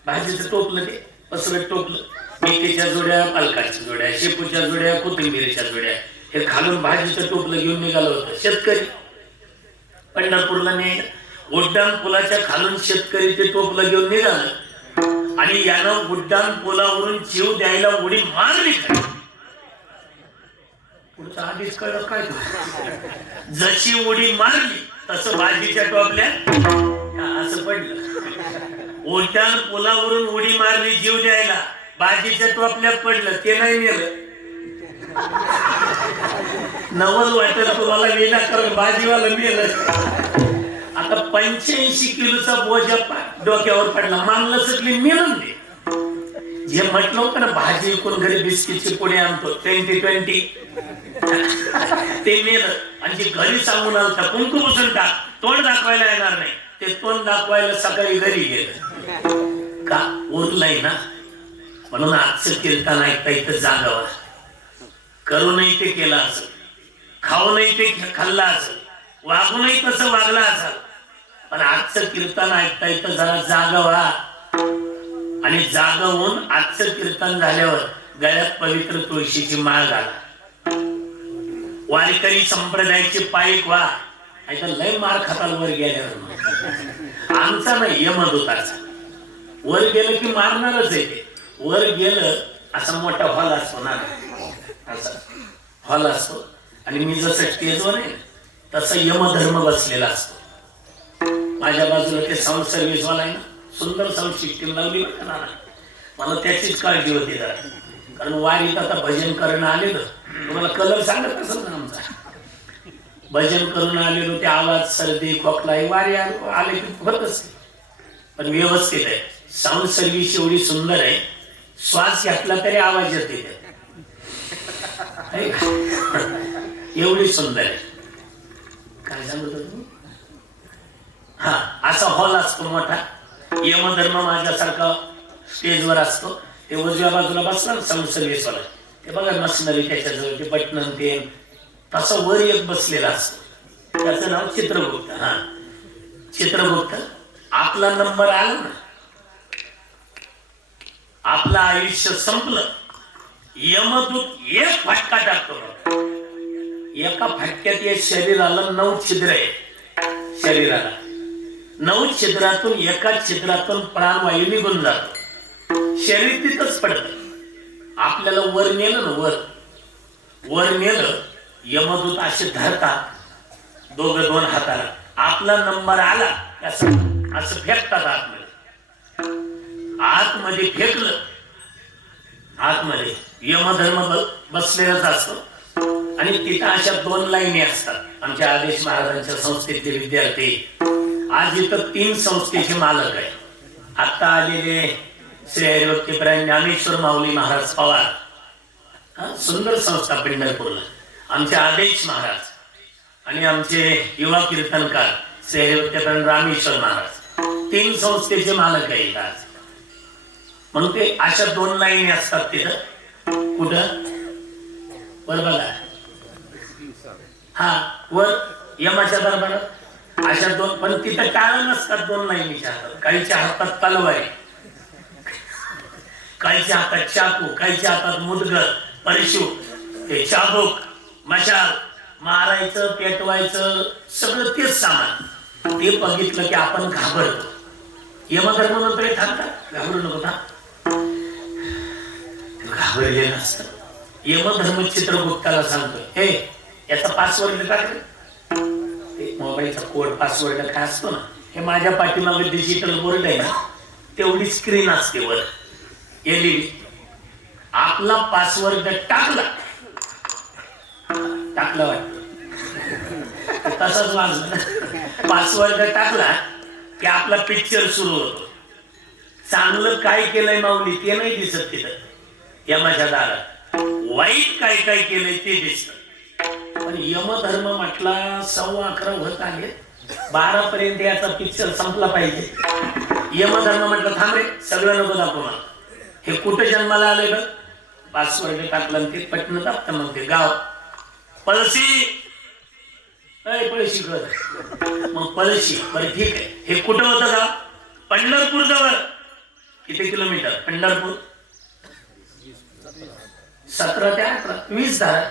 भाजीचं टोपलं ते पसरट टोपलं, मेथीच्या जोड्या, पालकाच्या जोड्या, शेपूच्या जोड्या, कोथिंबीरीच्या जोड्या, हे खालून भाजीचं टोपलं घेऊन निघालं होतं. शेतकरी पंढरपूरला नाही, उड्डाण पुलाच्या खालून शेतकरी ते टोपलं घेऊन निघालं आणि यानं उड्डाण पुलावरून जीव द्यायला उडी मारली. पुढचं आधीच कळलं काय, जशी उडी मारली तसं भाजीच्या टोपल्यात असं पडलं. उड्डाण पुलावरून उडी मारली जीव द्यायला, भाजीच्या टोपल्यात पडलं, ते नाही नेलं. नवल वाटेल तुम्हाला विनाकारण भाजीवाला मेलं. आता 85 किलोचा बोजा डोक्यावर पडला, मानलं सगळी मिळून दे. जे म्हटलं होतं ना भाजी विकून घरी बिस्किटची पुढे आणतो 2020 ते मेलं. आणि जे घरी सांगून आलं कुंकू बसून टाक, तोंड दाखवायला येणार नाही, ते तोंड दाखवायला सकाळी घरी गेलं का उरलंय ना. म्हणून आजचं कीर्तन ऐकता इथं जागावं. करूनही ते केलं असं, खाऊनही ते खाल्लं असं, वागूनही तसं वागलं असं. पण आजचं कीर्तन ऐकता इथं जरा जागावा. आणि जागा होऊन आजचं कीर्तन झाल्यावर गळ्यात पवित्र तुळशीची माळ घाला. वारकरी संप्रदायाचे पायीक व्हा. लय मार खाताल वर गेल्यावर. आमचा नाही यमदूताचा. वर गेलं की मारणारच आहे ते. वर गेलं असा मोठा हॉल असतो ना, असा हॉल असतो आणि मी जसं स्टेजवर आहे तसं यमधर्म बसलेला असतो. माझ्या बाजूला ते साऊंड सर्व्हिस वाला आहे ना, सुंदर साऊंड सिस्टीम लावली ना, मला त्याचीच काळजी होती जरा. कारण वारीत आता भजन करणं आलेलं, तुम्हाला कलर सांगत असेल ना आमचा. भजन करून आलेलो, ते आवाज सर्दी खोकला हे वारी आले की होतच, पण व्यवस्थित आहे. साऊंड सर्व्हिस एवढी सुंदर आहे, श्वास घातला तरी आवाज येते, एवढी सुंदर आहे. काय सांगत होतो? हा, असा हॉल असतो मोठा. यमधर्म माझ्यासारखा स्टेजवर असतो. ते उजव्या बाजूला बसला साऊंड सर्व्हिस वाला, ते बघा मशिनरी त्याच्याजवळ, ते बटन ते तसं वर एक बसलेला असतो. त्याचं नाव चित्रगुप्त. हा, चित्रगुप्त. आपला नंबर आला ना, आपलं आयुष्य संपलं, यमदूत एक फटका टाकतो. एका फटक्यात या शरीराला 9 छिद्र आहे. शरीराला 9 छिद्रातून एका छिद्रातून प्राणवायू निघून जातो. शरीर तिथंच पडत. आपल्याला वर नेलं ना, वर नेलं, यमदूत असे धरतात दोघं 2 हाताला. आपला नंबर आला असं फेकतात आतमध्ये फेकलं. आतमध्ये यमधर्म बसलेलाच असतो आणि तिथं अशा 2 लाईनी असतात. आमच्या आदेश महाराजांच्या संस्थेतले विद्यार्थी आज इथं 3 संस्थेचे मालक आहे. आता आलेले श्री हरिभक्तीपरायण ज्ञानेश्वर माऊली महाराज पवार, सुंदर संस्था पंढरपूरला. आमचे आदेश महाराज आणि आमचे युवा कीर्तनकार श्री हरिभक्तीपरायण रामेश्वर महाराज, 3 संस्थेचे मालक आहेत आज. म्हणून ते अशा 2 लाईनी असतात तिथं. कुठं वर बघा, हा वर यमाच्या दरबारात अशा 2, पण तिथं टाळ नसतात 2 लाईनीच्या हातात. काहीच्या हातात तलवारी, काहीच्या हातात चाकू, काहीच्या हातात मुदगल, परशू, ते चाबूक, मशाल, मारायचं, पेटवायचं, सगळं तेच सामान. ते बघितलं की आपण घाबरतो. यमधर्म नंतर थांबतात, घाबरू नको था, घाबरले नसतं. यमधर्म चित्रगुप्ताला सांगतो, हे याचा पासवर्ड टाकले, मोबाईलचा कोड पासवर्ड काय असतो ना, हे माझ्या पाठीमागे डिजिटल बोर्ड आहे ना, तेवढी स्क्रीन असते वर LED. आपला पासवर्ड टाकला वाटत तसाच वाजला. पासवर्ड टाकला की आपला पिक्चर सुरू होतो. चांगलं काय केलंय माऊली ते नाही दिसत तिथं यमाच्या दारात, वाईट काय काय केलंय ते दिसत. पण यमधर्म म्हटला 11:15 होत आले, 12 पर्यंत याचा पिक्चर संपला पाहिजे. यमधर्म म्हटलं थांब रे, सगळं नको दाखव मला. हे कुठे जन्माला आले ग? पासवर्ड टाकलं ते पटणं दाबतं. मग ते गाव पळशी, पळशी कर. मग पळशी, बरं ठीक आहे. हे कुठं होतं गाव? पंढरपूर जवळ. किती किलोमीटर पंढरपूर? 17 ते 18, 20 धारा.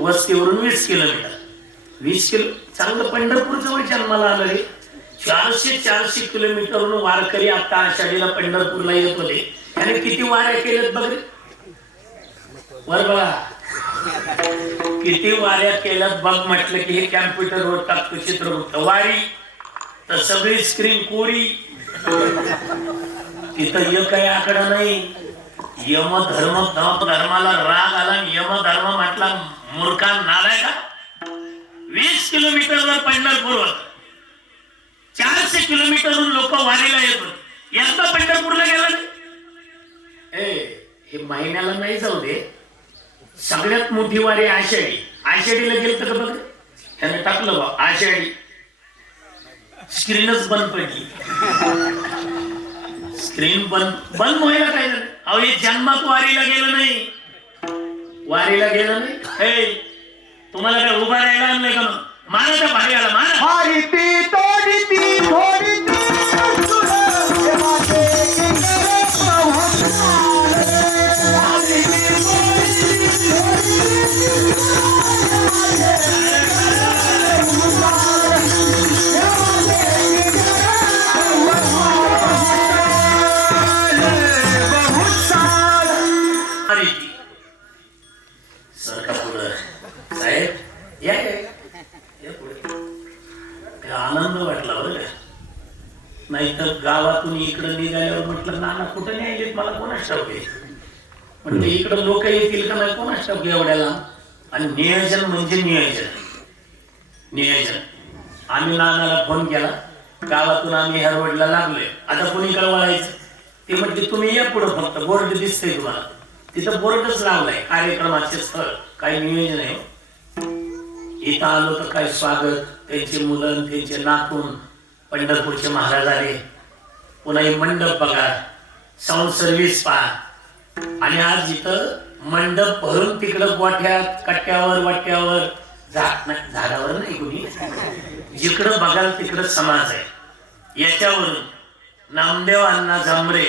वस्तीवरून 20 किलोमीटर. 20 किलो चांगलं पंढरपूर जवळ जन्माला आलं रे. 400 किलोमीटरवरून वारकरी आता आषाढीला पंढरपूरला येत होते. त्याने किती वाऱ्या केल्यात बघ रे. वर बघा किती वाऱ्या केल्यात बघ. म्हटलं की हे कॅम्प्युटरवर टाकतो चित्रगुप्त वारी, तर सगळी स्क्रीन कोरी. तिथं एक काही आकडा नाही. यमधर्म धर्माला राग आला. यमधर्म म्हटला मूर्खा नालाय का. 20 किलोमीटरवर पंढरपूर, 400 किलोमीटरहून लोक वारीला येत होते. एकदा पंढरपूरला गेला हे महिन्याला नाही जाऊ दे. सगळ्यात मोठी वारी आषाढी. आषाढीला गेलं तर बघ त्याने टाकलं बा आषाढी, स्क्रीनच बंद पडली. स्क्रीन बंद व्हायला काय झालं? अहो हे जन्मात वारीला गेलं नाही. वारीला गेलं नाही. हे तुम्हाला काय उभा राहायला आणलंय का? मग मारा त्या भाड्याला मारा. हरी ती तोडी ती थोडी ती तुला माझे किनारे पाहून हरी ती सरका पुढं साहेब या पुढे. आनंद वाटला बरं का. नाहीतर गावातून इकडं निघाल्यावर म्हटलं नाना कुठं न्यायलेत मला कोणाच ठाऊक आहे. म्हणजे इकडं लोक येतील का नाही कोणाच ठाऊक एवढ्याला. आणि नियोजन म्हणजे नियोजन. आम्ही नानाला फोन केला, गावातून आम्ही ह्या रोडला लागलोय, आता कोणीकडे वळायचं. ते म्हटले तुम्ही या पुढं, फक्त बोर्ड दिसतंय तुम्हाला. तिथं बोर्डच लावलाय कार्यक्रमाचे स्थळ, काही नियोजन आहे. इथं आलो तर काय स्वागत. त्यांचे मुलं त्यांचे नातून पंढरपूरचे महाराज आले. पुन्हा हे मंडप बघा, साऊंड सर्व्हिस पहा. आणि आज इथं मंडप भरून तिकडं गोठ्यात कट्ट्यावर वाट्यावर झाडावर नाही कोणी, जिकडं बघाल तिकडं समाज आहे. याच्यावरून नामदेव अण्णा झांबरे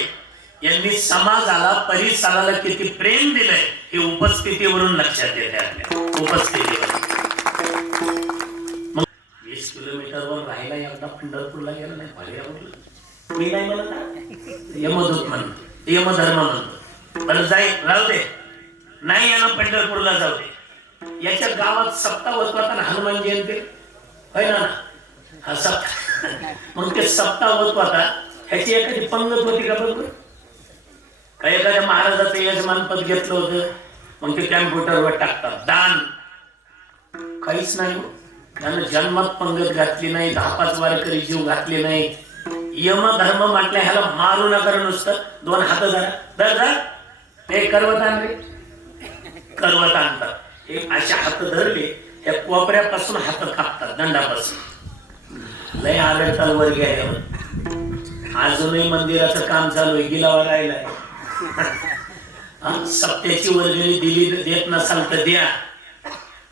यांनी समाजाला परिसराला किती प्रेम दिलंय हे उपस्थितीवरून लक्षात येते. आपल्या उपस्थितीवर 20 किलोमीटरवर राहायला एकदा पंढरपूरला गेला नाही भाड्या. मी नाही म्हणत, यमदूत म्हणतो, यमधर्म म्हणतो. बरं जाईल राहू दे, नाही यानं पंढरपूरला जाऊ दे. याच्या गावात सप्ताह होता ना हनुमान जयंती, होय ना. हा सप्ताह, मग ते सप्ताह होता ह्याची एखादी पंगत होती का बरोबर. काही एखाद्या महाराजाचं यजमानपद घेतलं होतं, मग ते कॅम्प्युटरवर टाकतात दान. काहीच नाही. त्यानं जन्मात पंगत घातली नाही, 10-5 वारकरी जीव घातले नाही. यमधर्म म्हटलं ह्याला मारू नका नुसतं. 2 हात धरा, ते करवत आणले, करवत आणतात. हे असे हात धरले, त्या कोपऱ्यापासून हात कापतात, दंडापासून. लय आढळतात वर गेल्यावर. अजूनही मंदिराचं काम चालू आहे, गिलावा राहिलाय. सप्त्याची वर्गणी दिली देत नसाल तर द्या,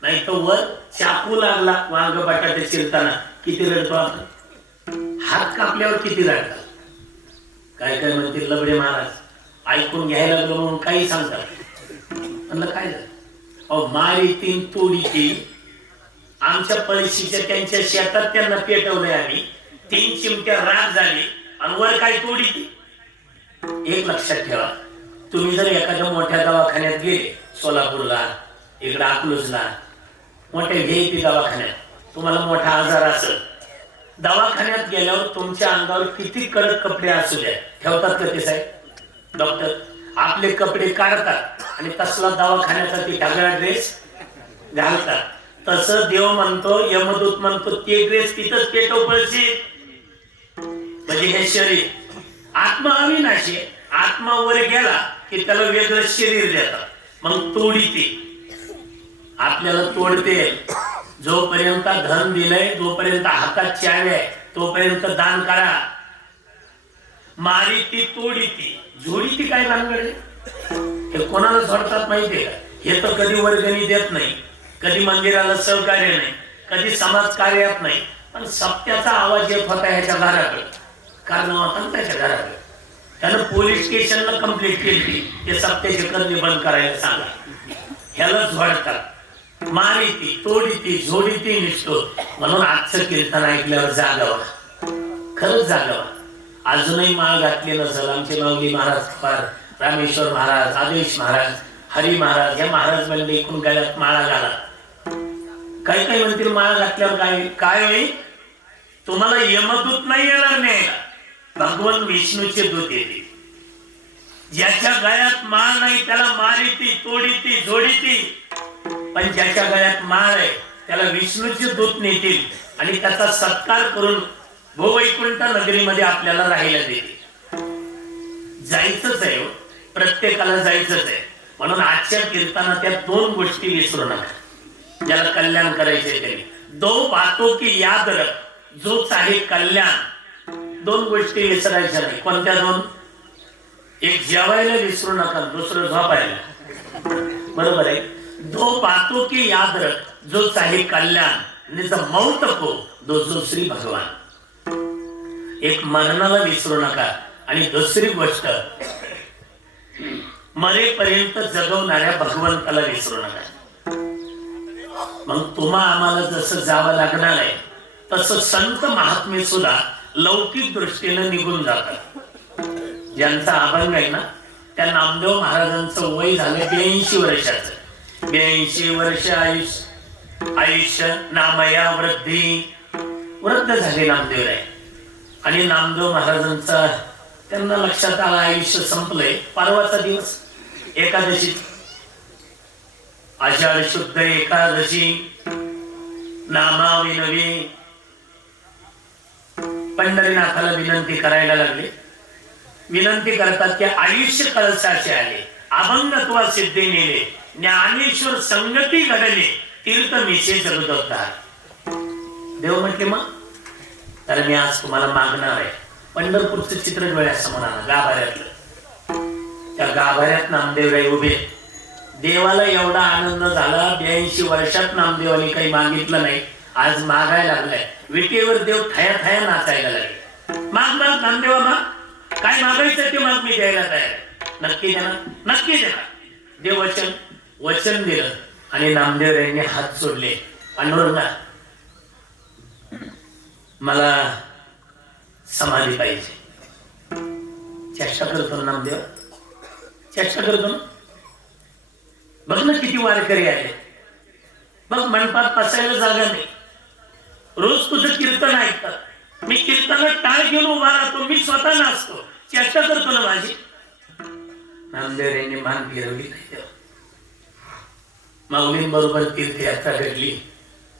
नाही तर वर चाकू लागला वांग बटाटे चिरताना किती रडतो आपण. हात कापल्यावर किती रडतात. काय काय म्हणतील लबडे महाराज, ऐकून घ्यायला लागलो म्हणून काही सांगतात. म्हणलं काय झालं? अहो मारी 3 तोडीची आमच्या पळशीच्या त्यांच्या शेतात त्यांना पेटवलंय आम्ही. 3 चिमट्या राग झाली आणि वर काय तोडी. एक लक्षात ठेवा, तुम्ही जर एखाद्या मोठ्या दवाखान्यात गेले, सोलापूरला, इकडे अकलूजला, मोठ्या व्हीआयपी दवाखान्यात, तुम्हाला मोठा आजार असेल, दवाखान्यात गेल्यावर तुमच्या अंगावर किती कडक कपडे असू द्या, ठेवतात का ते साहेब? डॉक्टर आपले कपडे काढतात आणि तसला दवाखान्याचा ती ढगळा ड्रेस घालतात. तसं देव म्हणतो, यमदूत म्हणतो, ते ड्रेस तिथंच पेटव पळशी. म्हणजे हे शरीर आत्मा अविनाशी, आत्मा वर गेला की त्याला वेगळं शरीर देतात, मग तोडी ती. आपल्याला तोडते. जोपर्यंत धन दिलंय, जोपर्यंत हातात चावी आहे, तोपर्यंत दान करा. मारी ती तोडी ती जोडी ती काय भानगड? हे कोणाला सोडतात माहितीये का? हे तर कधी वर्गणी देत नाही, कधी मंदिराला सहकार्य नाही, कधी समाज कार्यात नाही. पण सत्याचा आवाज येत होता ह्याच्या घराकडे. कारण होता ना त्याच्या घराकडे. त्यानं पोलीस स्टेशनला कंप्लेंट केली, ते सत्याचे करणे बंद करायला सांगा. ह्याला झोडतात. मारी ती तोडी ती जोडी ती निष्ठो. म्हणून आजचं कीर्तन ऐकल्यावर जागावा, खरंच जागावा. अजूनही माळ घातली नसेल आमचे माऊली महाराज, रामेश्वर महाराज, आदेश महाराज, हरी महाराज, या महाराज म्हणजे एकूण गळ्यात माळा घाला. काही काही म्हणतील माळा घातल्यावर काय काय होईल? तुम्हाला यमदूत नाही येणार नाही, भगवान विष्णूचे दूत येते. ज्याच्या गळ्यात माळ नाही त्याला मारी ती तोडी ती जोडी ती. पण ज्याच्या गळ्यात माळ आहे त्याला विष्णूचे दूत नेतील आणि त्याचा सत्कार करून भूवैकुंठ नगरीमध्ये आपल्याला राहायला देतील. जायचंच आहे, प्रत्येकाला जायचंच आहे. म्हणून आजच्या कीर्तनात त्या दोन गोष्टी विसरू नका, ज्याला कल्याण करायचे त्यांनी. दो बातों की याद रख, जो चाहे कल्याण. दोन गोष्टी विसरायच्या नाही. कोणत्या दोन? एक जेवायला विसरू नका, दुसरं झोपायला. बरोबर आहे. दो बातों की याद रख, जो चाहे कल्याण, निज मौत को दो श्री भगवान. एक मरणाला विसरू नका आणि दुसरी गोष्ट मरेपर्यंत जगवणाऱ्या भगवंताला विसरू नका. मग तुम्हा आम्हाला जसं जावं लागणार आहे तसं संत महात्मे सुद्धा लौकिक दृष्टीने निघून जातात. ज्यांचा अभंग आहे ना, त्या नामदेव महाराजांचं वय झालं 82 वर्षाचं. 82 वर्ष आयुष्य नामया वृद्धी. वृद्ध झाले नामदेव राय. आणि नामदेव महाराजांचा त्यांना लक्षात आलं आयुष्य संपलंय. परवाचा दिवस एकादशी, आषाढ शुद्ध एकादशी, नामाविनवी. पंढरीनाथाला विनंती करायला लागले. विनंती करतात की आयुष्य कळसाचे आले, अभंगत्वा सिद्धी नेले, ज्ञानेश्वर संगती घडले, तीर्थ मिशे जगदोद्धार. देव म्हटले मग तर मी आज तुम्हाला मागणार आहे. पंढरपूरचं चित्र डोळ्यासमोर आणा, गाभाऱ्यातलं. त्या गाभाऱ्यात नामदेवराय उभे. देवाला एवढा आनंद झाला, 82 वर्षात नामदेवाने काही मागितलं नाही, आज मागायला लागलाय. विटेवर देव थया थया नाचायला लागले. माग माग नामदेवा माग, काय मागायचं ते माग, मी द्यायला तयार. नक्की देणार, नक्की देणार. देव वचन दिलं आणि नामदेवरायांनी हात सोडले. पांडुरंगा मला समाधी पाहिजे. चेष्टा करतो नामदेव, चेष्टा करतो ना. बघ ना किती वारकरी आले. बघ मंडपात बसायला जागा नाही. रोज तुझं कीर्तन ऐकतात. मी कीर्तनात टाळ घेऊन उभा राहतो, मी स्वतः नाचतो. चेष्टा करतो ना माझी. नामदेव यांनी मान फिरवली. माऊलींबरोबर तीर्थयात्रा घडली.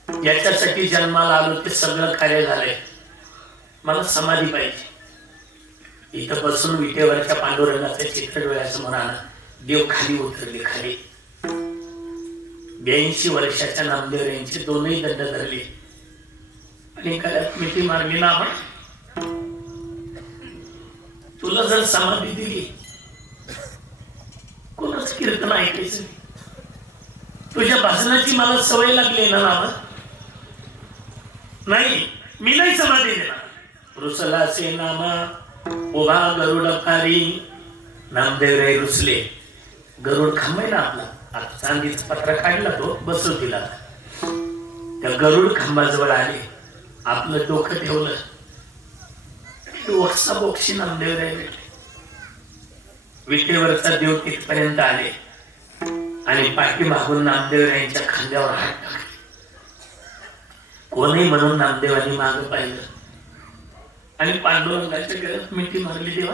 ज्याच्यासाठी जन्माला आलो ते सगळं कार्य झालंय. मला समाधी पाहिजे. इथं बसून विटेवरच्या पांडुरंगाचं चित्र डोळ्यासमोर आणा. देव खाली उतरले, खाली. 82 वर्षाच्या नामदेव यांचे दोनही दंड धरले आणि गळ्यात मिठी मारली. ना तुला जर समाधी दिली, कोणाच कीर्तन ऐकायचं? तुझ्या भाषणाची मला सवय लागली ना नामा. नाही, मी नाही समाधी देणार. रुसला से नामा उभा गरुड फारी. नामदेवराय रुसले. गरुड खांबाय ना आपला, आता चांदीचा पत्रा काढला, तो बसव दिला. त्या गरुड खांबाजवळ आले, आपलं डोकं ठेवलं. वक्सा बोक्षी नामदेवराय भेटले. विटेवरचा देव तिथपर्यंत आले आणि पाठीमागून नामदेवरायांच्या खांद्यावर हात टाकले. कोणी म्हणून नामदेवांनी मागं पाहिलं आणि पांडुरंगाच्या गळ्यात मिठी मारली. देवा,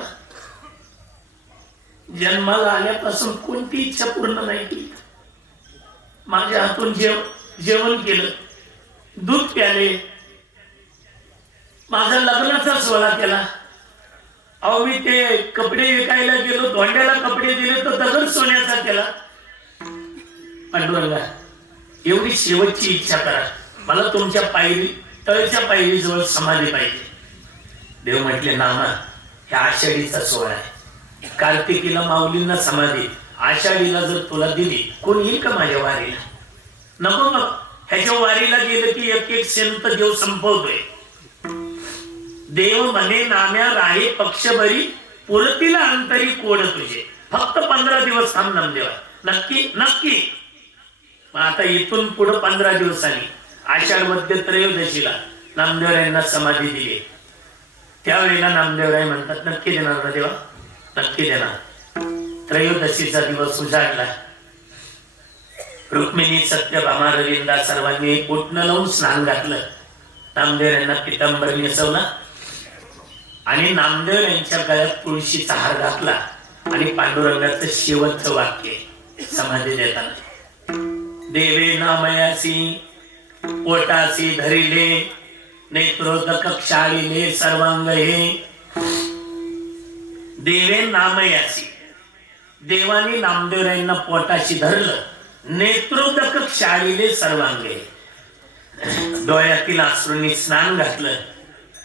जन्माला आल्यापासून कोणती इच्छा पूर्ण नाही केली. माझ्या हातून जेवण केलं, दूध प्याले, माझा लग्नाचा सोहळा केला. अहो, मी ते कपडे विकायला गेलो, धोंड्याला कपडे दिले तर दगड सोन्याचा केला. पांडुरंगा, एवढी शेवटची इच्छा करा, मला तुमच्या पायरी तळच्या पायरीजवळ समाधी पाहिजे. देव म्हटले नामा, ह्या आषाढीचा सोहळा आहे, कार्तिकीला माऊलींना समाधी, आषाढीला जर तुला दिली कोण येईल का माझ्या वारीला? नको मग, ह्याच्या वारीला गेलं की एक एक सेंत देव संपवतोय. देव म्हणे नाम्या राहे पक्षभरी, पुरतीला अंतरी कोड तुझे. फक्त 15 दिवस थांब नामदेवा. नक्की नक्की. मग आता इथून पुढे 15 दिवसांनी आषाढ मध्य त्रयोदशीला नामदेवरायांना समाधी दिली. त्यावेळेला नामदेवराय म्हणतात नक्की देणार ना देवा? नक्की देणार. त्रयोदशीचा दिवस उजाडला. रुक्मिणी, सत्यभामा, रविंदा सर्वांनी उठणं लावून स्नान घातलं. नामदेवरायांना पितांबर नेसवला आणि नामदेव यांच्या गळ्यात तुळशीचा हार घातला आणि पांडुरंगाचं शेवटचं वाक्य समाधी देताना, देवे नामयासी पोटासी धरिले, नेत्रोदक क्षाळीले सर्वांग हे. देवे नामयासी, देवानी नामदेवरायांना पोटाशी धरलं. नेत्रोदक क्षाळीले सर्वांगे, डोळ्यातील अश्रूंनी स्नान घातलं.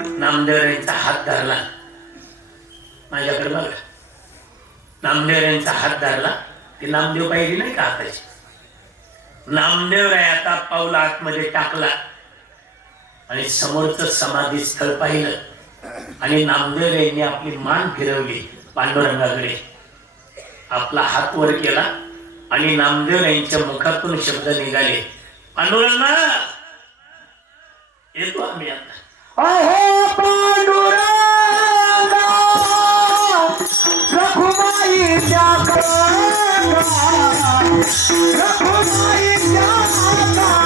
नामदेवरायांचा हात धरला. माझ्याकडे बघा, नामदेवरायांचा हात धरला. ते नामदेव पाहिजे नाही का हाताची? नामदेवरायाचा पाऊल आतमध्ये टाकला आणि समोरचं समाधी स्थळ पाहिलं आणि नामदेवरायांनी आपली मान फिरवली पांडुरंगाकडे. आपला हात वर केला आणि नामदेवरायांच्या मुखातून शब्द निघाले, पांडुरंगा येतो आम्ही आता. अहो पांडुरंगा, रखुमाईच्या कंगा, रखुमाईच्या कंगा.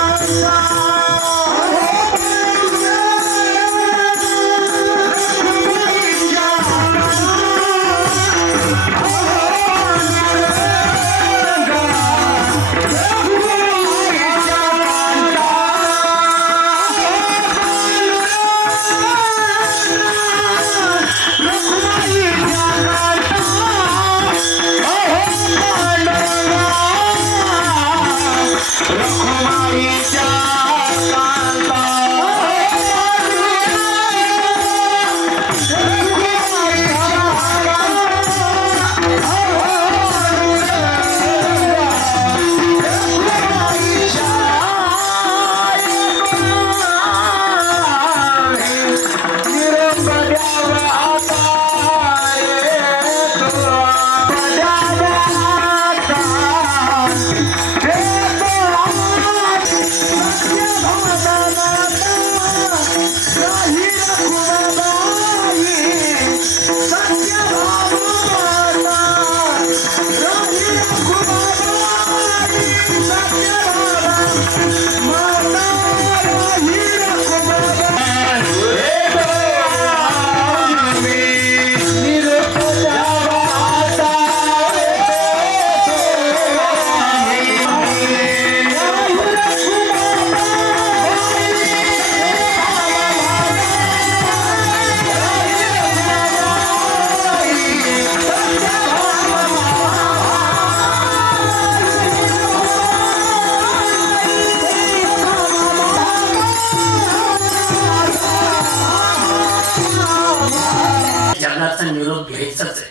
निरोप घ्यायचाच आहे.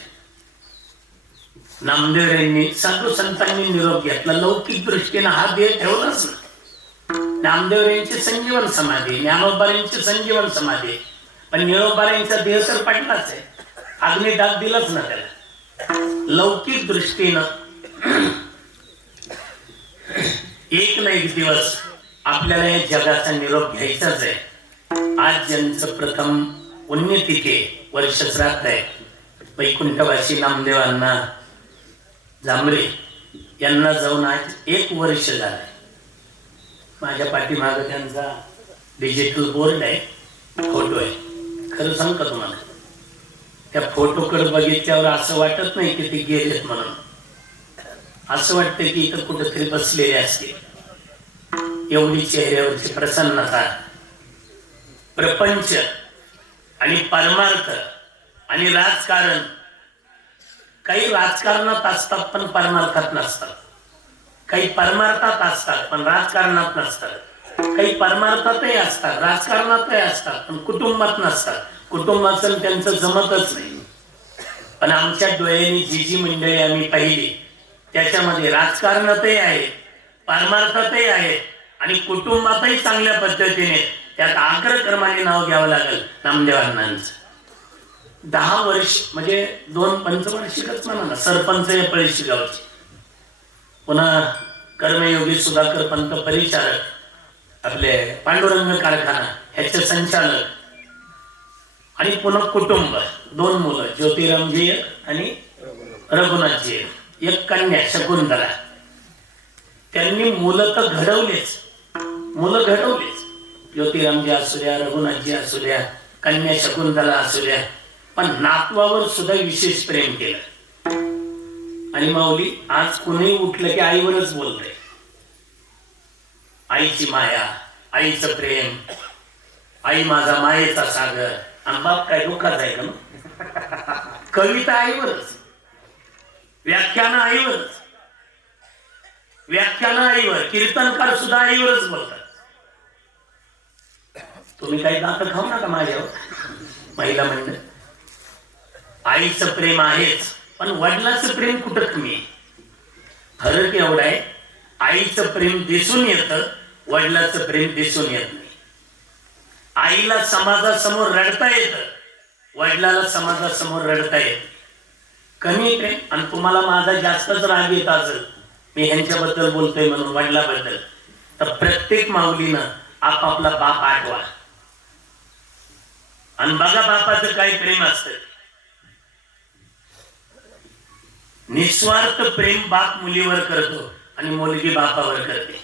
नामदेवरायांनी साधू संतांनी निरोप घेतला. लौकिक दृष्टीने हा देह ठेवलाच ना. नामदेवरायांची संजीवन समाधी, ज्ञानोबारायांची संजीवन समाधी, पण निरोबारायांचा देह तर पडलाच आहे. अग्नी डाग दिलाच ना त्याला. लौकिक दृष्टीनं एक ना एक दिवस आपल्याला या जगाचा निरोप घ्यायचाच आहे. आज ज्यांचं प्रथम पुण्यतिथी वर्ष श्राद्ध आहे, वैकुंठवासी नामदेवांना जांभळे यांना जाऊन आज 1 वर्ष झालंय. माझ्या पाठीमागे त्यांचा डिजिटल बोर्ड आहे, फोटो आहे. खरं सांग का तुम्हाला, त्या फोटोकडे बघितल्यावर असं वाटत नाही की ते गेलेत म्हणून. असं वाटतं की इथं कुठेतरी बसलेले असते. एवढी चेहऱ्यावरची प्रसन्नता. प्रपंच आणि परमार्थ आणि राजकारण, काही राजकारणात असतात पण परमार्थात नसतात. काही परमार्थात असतात पण राजकारणात नसतात, काही परमार्थातही असतात राजकारणातही असतात पण कुटुंबात नसतात. कुटुंबाचं त्यांचं जमतच नाही. पण आमच्या डोळ्यांनी जी जी मंडळी आम्ही पाहिली त्याच्यामध्ये राजकारणातही आहे, परमार्थातही आहे आणि कुटुंबातही चांगल्या पद्धतीने त्यात अग्रक्रमाने नाव घ्यावं लागेल नामदेवांनांचं. 10 वर्ष म्हणजे 2 पंचवार्षिकच म्हणा ना, सरपंच या पळशी गावचे, पुन्हा कर्मयोगी सुधाकर पंत परिचारक, आपले पांडुरंग कारखाना ह्याचे संचालक आणि पुन्हा कुटुंब, 2 मुलं ज्योतिरामजी आणि रघुनाथजी, एक कन्या शकुंतला. त्यांनी मुलं तर घडवलेच, मुलं घडवलेच, ज्योतिरामजी असू द्या, रघुनाथजी असू द्या, कन्या शकुंतला असू द्या, पण नातवावर सुद्धा विशेष प्रेम केलं. आणि माऊली आज कुणीही उठलं की आईवरच बोलतंय. आईची माया, आईचं प्रेम, आई माझा मायेचा सागर. आणि बाप काय दुःखात आहे का ना? कविता आईवरच, व्याख्यान आईवरच, व्याख्यान आईवर, कीर्तनकार सुद्धा आईवरच बोलतात. तुम्ही काही दात खाऊ नका माझ्यावर, महिला मंडळ. आईचं प्रेम आहेच पण वडिलाचं प्रेम कुठं कमी आहे. फरक एवढा आहे, आईचं प्रेम दिसून येतं, वडिलाचं प्रेम दिसून येत नाही. आईला समाजासमोर रडता येतं, वडिलाला समाजासमोर रडता येत. कमी प्रेम. आणि तुम्हाला माझा जास्तच राग येत असेल मी ह्यांच्याबद्दल बोलतोय म्हणून, वडिलाबद्दल, तर प्रत्येक माऊलीनं आपापला बाप आठवा आणि बघा बापाचं काही प्रेम असतं. निस्वार्थ प्रेम बाप मुलीवर करतो आणि मुलगी बापावर करते.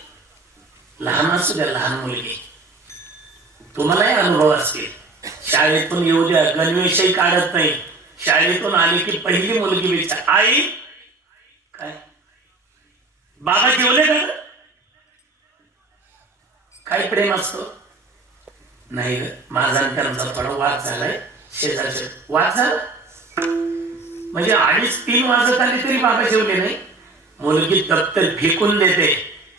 लहान असू द्या, लहान मुलगी, तुम्हालाही अनुभव असतील. शाळेतून येऊ द्या, गणवेशही काढत नाही, शाळेतून आली की पहिली मुलगी विचार, आई काय बाबा जेवले का? काय प्रेम असतो. नाही ग, माझा त्यांचा थोडा वाद झालाय, शेजारच्या वाद झाला म्हणजे 2:30-3 वाजत आले तरी बाबा जेवले नाही. मुलगी दप्तर फेकून देते,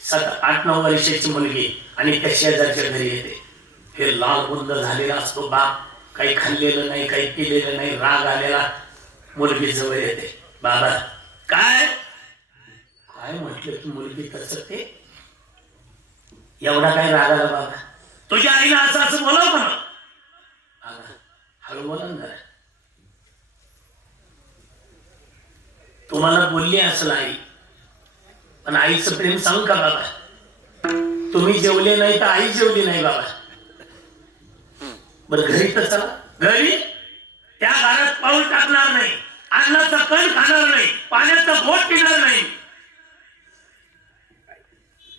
7-8-9 वर्षाची मुलगी, आणि त्या शेजारच्या घरी येते. हे लाल बुंद झालेला असतो बाप, काही खाल्लेलं नाही, काही पिलेलं नाही, राग आलेला. मुलगी जवळ येते, बाबा काय काय म्हटलं की मुलगी तसं ते एवढा काय राग आला बाबा? तुझ्या आईला असं असं बोलाव म्हणा. हळू बोला ना. तुम्हाला बोलली असेल आई, पण आईचं प्रेम सांग का बाबा? तुम्ही जेवले नाही तर आई जेवली नाही बाबा. बरं घरी तर चला, घरी त्या घरात पाऊल टाकणार नाही, अन्नाचा कण खाणार नाही, पाण्याचा घोट पिणार नाही.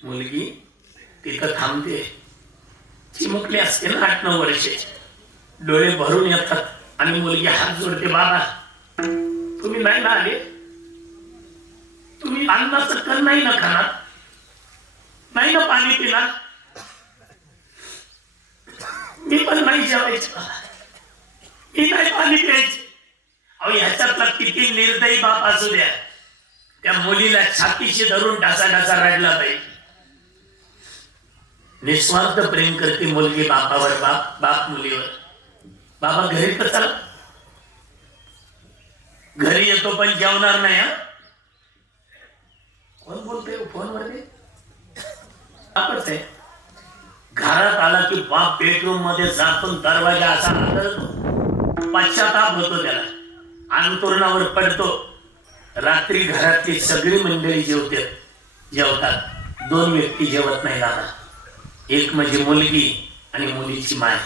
मुलगी तिथं थांबते, चिमुकली असते ना 8-9 वर्षाची, डोळे भरून येतात आणि मुलगी हात जोडते, बाबा तुम्ही नाही ना आले, तुम्ही अन्नाचं कण नाही ना खाणार, नाही ना पाणी पिणार, मी पण नाही जेवायचं, मी नाही पाणी प्यायचं. अहो ह्याच्यातला किती निर्दयी बाप असू द्या, त्या मुलीला छातीशी धरून ढासा रडला पाहिजे. निस्वार्थ प्रेम करते मुलगी बापावर, बाप मुलीवर. बाबा घरी तर चला, घरी येतो पण जेवणार नाही. हा कोण बोलतोय फोनवरती? बापच आहे. घरात आला की बाप बेडरूम मध्ये जातून दरवाजा असा आदळतो, पश्चाताप होतो त्याला, अंतुरणावर पडतो. रात्री घरातली सगळी मंडळी जेवतात, 2 व्यक्ती जेवत नाही दादा. एक म्हणजे मुलगी आणि मुलीची माय.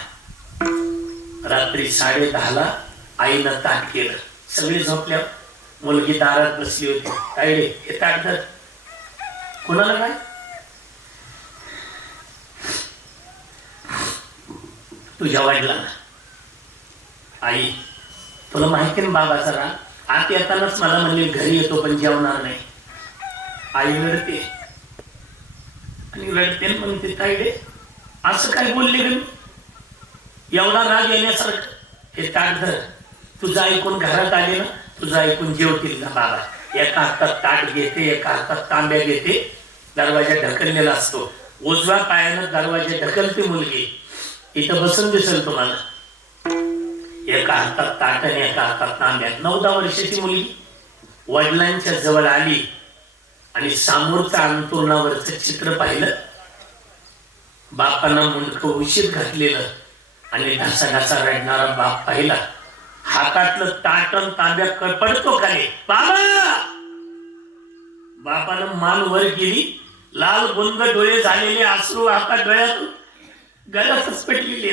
रात्री 10:30ला आईनं ताट केलं, सगळी झोपल्या. मुलगी दारात बसली होती, काय रे हे ताट धर. कोणाला काय? तुझ्या वडिलांना. आई तुला माहिती ना बाबाचा राग, आत येतानाच मला म्हणले घरी येतो पण जेवणार नाही. आई रडते आणि रडते म्हणते, काय रे असं काय बोलले ग? एवढा राग येण्यासारखं? हे ताट धर, तुझं ऐकून घरात आले ना, तुझं ऐकून जेवतील ना बाबा. एका हातात ताट घेते, एका हातात तांब्या घेते दरवाजा ढकललेला असतो, उजव्या पायानं दरवाजा ढकलते मुलगी. इथं बसून दिसेल तुम्हाला, एका हातात ताट आणि एका हातात तांब्या. 9-10 वर्षाची मुलगी वडिलांच्या जवळ आली आणि समोरचं अंतुरणावरचं चित्र पाहिलं. बापानं मुंडकं उशीर घातलेलं आणि ढासा रडणारा बाप पाहिला. हातातलं ताटण तांब्या पडतो खाली. बाबा! बापानं मान वर केली, लाल गुंग डोळे झालेले, अश्रू हातात डोळ्यात, गळ्यातच पेटलेली.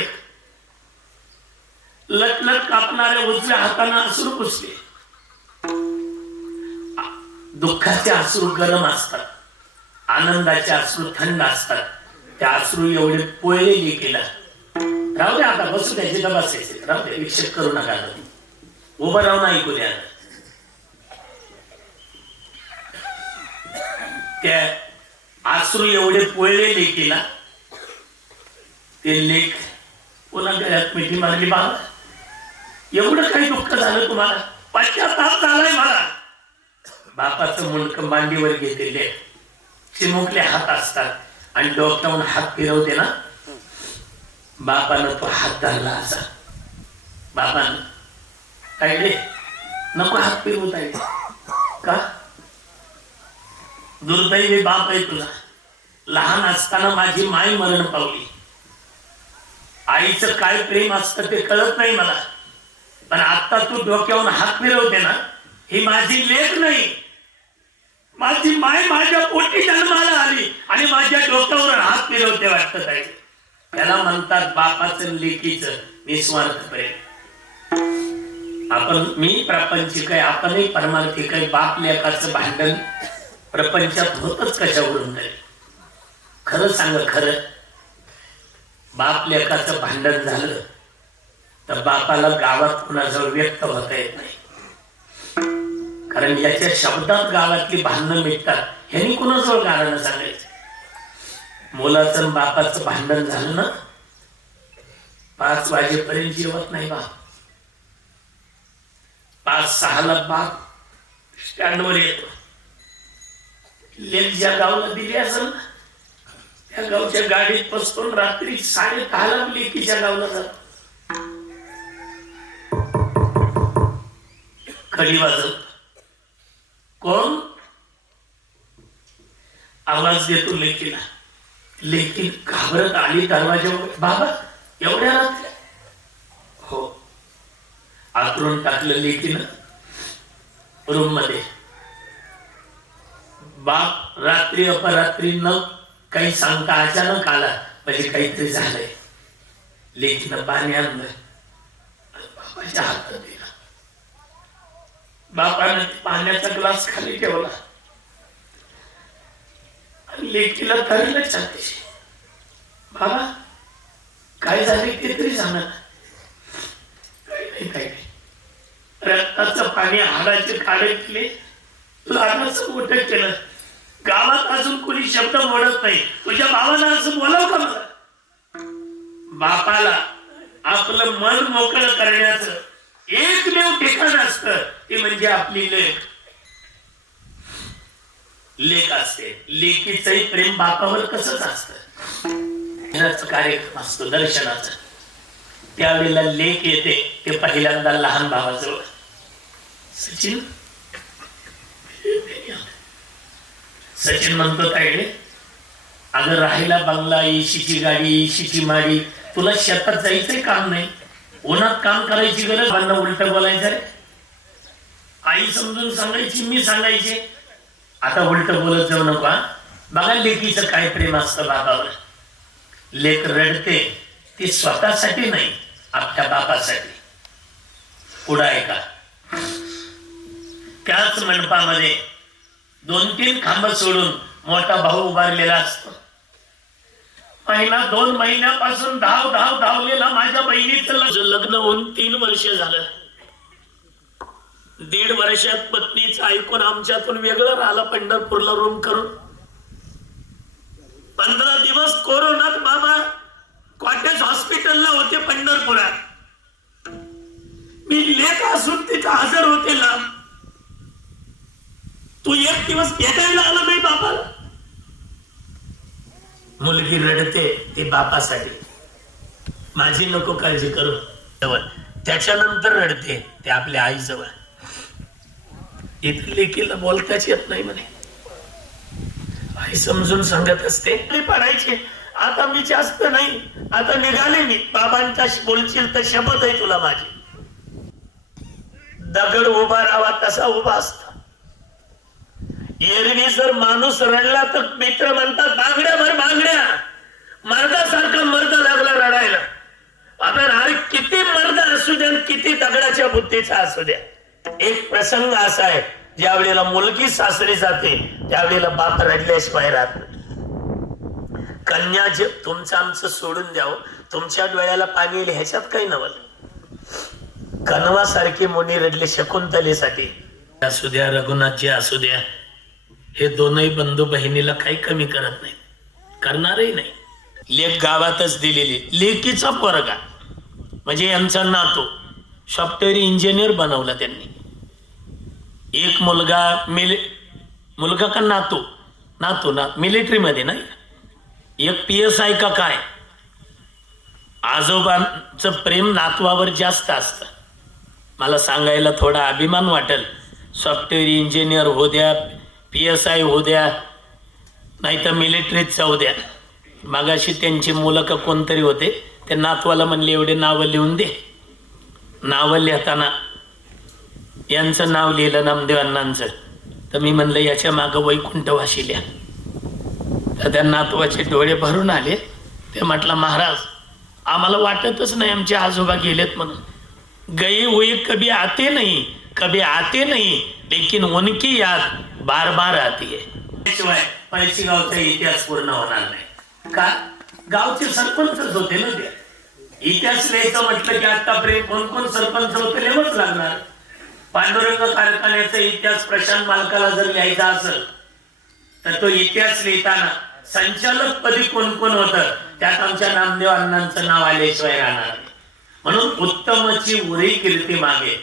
लटलट कापणाऱ्या उजव्या हाताने अश्रू पुसले. दुःखाचे अश्रू गरम असतात, आनंदाचे अश्रू थंड असतात. त्या अश्रू एवढे पोळले लेकीला. राहू दे आता, बसू द्या, जिथं बसायचे राहू दे, विक्षेप करू नका, उभं राहून ऐकू द्या. त्या अश्रू एवढे पोळले लेकीला. ते लेख पुन्हा गळ्यात मिठी मारली. बाबा, एवढं काही दुःख झालं तुम्हाला? पश्चाताप झालाय मला. बापाचं मुंडकं मांडीवर घेतलेले, चिमुकले हात असतात आणि डोक्यावरून हात फिरवते ना. बापानं तो हात धरला असा. बापानं काय रे, नको हात फिरवत आहे का? दुर्दैवी बाप आहे तुला. लहान असताना माझी माय मरण पावली. आईचं काय प्रेम असतं ते कळत नाही मला, पण आता तू डोक्यावरून हात फिरवते ना, ही माझी लेक नाही, माझी माय माझ्या पोटी जन्माला आली आणि माझ्या डोक्यावर हात फिरवते वाटत आहे. त्याला म्हणतात बापाचं लेकीचं निस्वार्थ प्रेम. मी प्रापंचिक आहे, आपणही परमार्थिक आहे. बाप लेकाचं भांडण प्रपंचात होतच कशावरून तरी. खरं सांग, खरं बाप लेकाचं भांडण झालं तर बापाला गावात कुणाजवळ व्यक्त होता येत नाही, कारण याच्या शब्दात गावातली भांडणं मिटतात. ह्यांनी कुणाजवळ गाणं सांगायचं? मुलाचं बापाचं भांडण झालं ना, 5 वाजेपर्यंत जेवत नाही बाप. 5-6ला बाप स्टँडवर येतो. लेक ज्या गावाला दिली असेल ना, त्या गावच्या गाडीत बसतो, रात्री 10:30ला लेकीच्या गावाला जातो. कडी वाजवतो. कोण? आवाज देतो लेकीला. लेकी घाबरत आली दरवाजावर. बाबा, एवढ्या रात्री? हो. आतरून टाकलं लेकीनं रूम मध्ये. बाप रात्री अपरात्री न काही सांगता अचानक आला, म्हणजे काहीतरी झालंय. लेकीनं पाणी आणलं, बाबाच्या हातात दिला. बापानं पाण्याचा ग्लास खाली ठेवला आणि लेकीला धरलं छातीशी. बाबा, काय झाले ते तरी सांगा. काही नाही. रक्ताचं पाणी हाडाचे काढे केले, लहानाचं मोठं केलं. गावात अजून कोणी शब्द मोडत नाही. तुझ्या भावाला असं बोलाव का मला? बापाला आपलं मन मोकळं करण्याचं एकमेव ठिकाण असतं ते म्हणजे आपली लेक. लेक असते. लेकीचंही प्रेम बापावर कसंच असतं. कार्यक्रम असतो दर्शनाचा. त्यावेळेला लेक येते, ते पहिल्यांदा लहान भावाजवळ. सचिन म्हणतो, काय रे, अगं राहिला बंगला, एशीची गाडी, एशीची माडी, तुला शेतात जायचंय काम नाही, उन्हात काम करायची गरज, भांडण उलट बोलायचं रे. आई समजून सांगायची, मी सांगायचे. आता उलट बोलत जाऊ नको. बघा लेकीचं काय प्रेम असतं बापावर. लेक रडते ती स्वतःसाठी नाही, आपल्या बापासाठी. पुढं ऐका. त्याच मंडपामध्ये 2-3 खांब सोडून मोठा भाऊ उभारलेला असतो. 1-2 महिन्यापासून धावलेला माझ्या बहिणीचं लग्न होऊन 3 वर्ष झालं. 1.5 वर्षात पत्नीचं ऐकून आमच्यातून वेगळं राहिलं, पंढरपूरला रूम करून. 15 दिवस कोरोनात बाबा कॉटेज हॉस्पिटलला होते पंढरपुरात. मी लेख असून तिथं हजर होते लांब. तू 1 दिवस भेटायला आला नाही बाबाला. मुलगी रडते ती बापासाठी, माझी नको काळजी करू जवळ, त्याच्यानंतर रडते ते आपल्या आईजवळ. इथे लेकीला बोलताच येत नाही म्हणे, आई समजून सांगत असते पडायची. आता मी जास्त नाही, आता निघाले मी, बाबांचा बोलशील तर शपथ आहे तुला माझी. दगड उभा राहावा तसा उभा असता. एरवी जर माणूस रडला तर मित्र म्हणतात बांगड्या भर बांगड्या, मर्दासारखा मर्द लागला रडायला. आता अरे किती मर्द असू द्या, किती दगडाच्या बुद्धीचा असू द्या. एक प्रसंग असा आहे, ज्या वेळेला मुलगी सासरी जाते त्यावेळेला बाप रडल्याशिवाय राहत नाही. कन्या जे तुमचं आमचं सोडून द्यावं, तुमच्या डोळ्याला पाणी येईल ह्याच्यात काही नवल. कनवासारखी मुनी रडली शकुंतलेसाठी असू द्या, रघुनाथजी असू द्या, हे दोनही बंधू बहिणीला काही कमी करत नाही, करणारही नाही. लेख गावातच दिलेली, लेकीचा पोरगा म्हणजे यांचा नातू सॉफ्टवेअर इंजिनियर बनवला त्यांनी. एक मुलगा का नातू ना मिलिटरीमध्ये नाही, एक PSI का काय. आजोबांचं प्रेम नातवावर जास्त असतं. मला सांगायला थोडा अभिमान वाटेल, सॉफ्टवेअर इंजिनियर हो द्या, PSI हो द्या, नाही तर मिलिटरीत जाऊ द्या. मागाशी त्यांची मुलं का कोणतरी होते, ते नातवाला म्हणले एवढे नावं लिहून दे. नावं लिहिताना यांचं नाव लिहिलं नामदेव अण्णांचं, तर मी म्हणलं याच्या मागं वैकुंठवासी लिहा. तर त्या नातवाचे डोळे भरून आले. ते म्हटलं महाराज आम्हाला वाटतच नाही आमचे आजोबा गेलेत म्हणून. गई हुई कभी आते नहीं लेकिन उनकी याद बार बार आती है. शिवाय पैसे गावचा इतिहास पूर्ण होणार नाही. का? गावचे सरपंचच होते ना ते. इतिहास लिहायचं म्हटलं की आतापर्यंत कोण कोण सरपंच होते लिहावंच लागणार. पांडुरंग कारखान्याचा इतिहास प्रशांत मालकाला जर लिहायचा असेल तर तो इतिहास लिहिताना संचालक पदी कोण कोण होतं त्यात आमच्या नामदेव अण्णांचं नाव आल्याशिवाय राहणार नाही. म्हणून उत्तमची उरी कीर्ती मागे,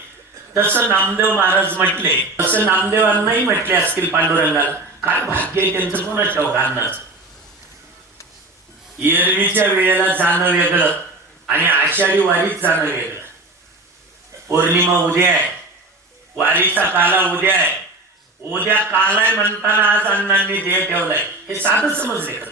तसं नामदेव महाराज म्हटले, तसं नामदेव अण्णाही म्हटले असतील पांडुरंगाला. काय भाग्य आहे त्यांचं, कोणाच ठाऊक अण्णाचं. एरवीच्या वेळेला जाणं वेगळं आणि आषाढी वारीत जाणं वेगळं. पौर्णिमा उद्या आहे, वारीचा काला उद्या आहे. उद्या कालाय म्हणताना आज अण्णांनी ध्येय ठेवलाय, हे साधं समजले का?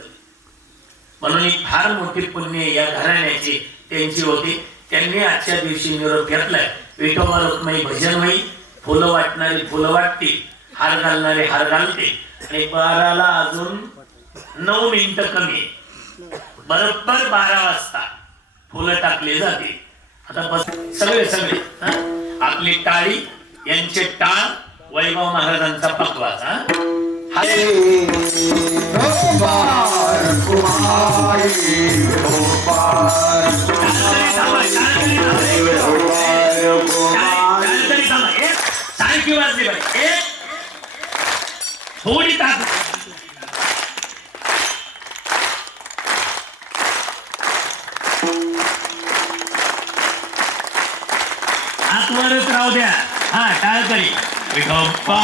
म्हणून एक फार मोठी पुण्य या घराण्याची त्यांची होती. त्यांनी आजच्या दिवशी निरोप घेतलाय. विठोबा रुक्माई भजन होईल, फुलं वाटणारी फुलं वाटतील, हार घालणारे हार घालतील. आणि 12ला अजून 9 मिनिटं कमी, बरोबर 12 वाजता फुलं टाकली जातील. आता बस सगळे आपली टाळी, यांचे टाळ, वैभव महाराजांचा पकवास. सारखी वाजली पाहिजे, थोडी ताकद. आतवरच राहू द्या. हा टाळ तरी विठोबा.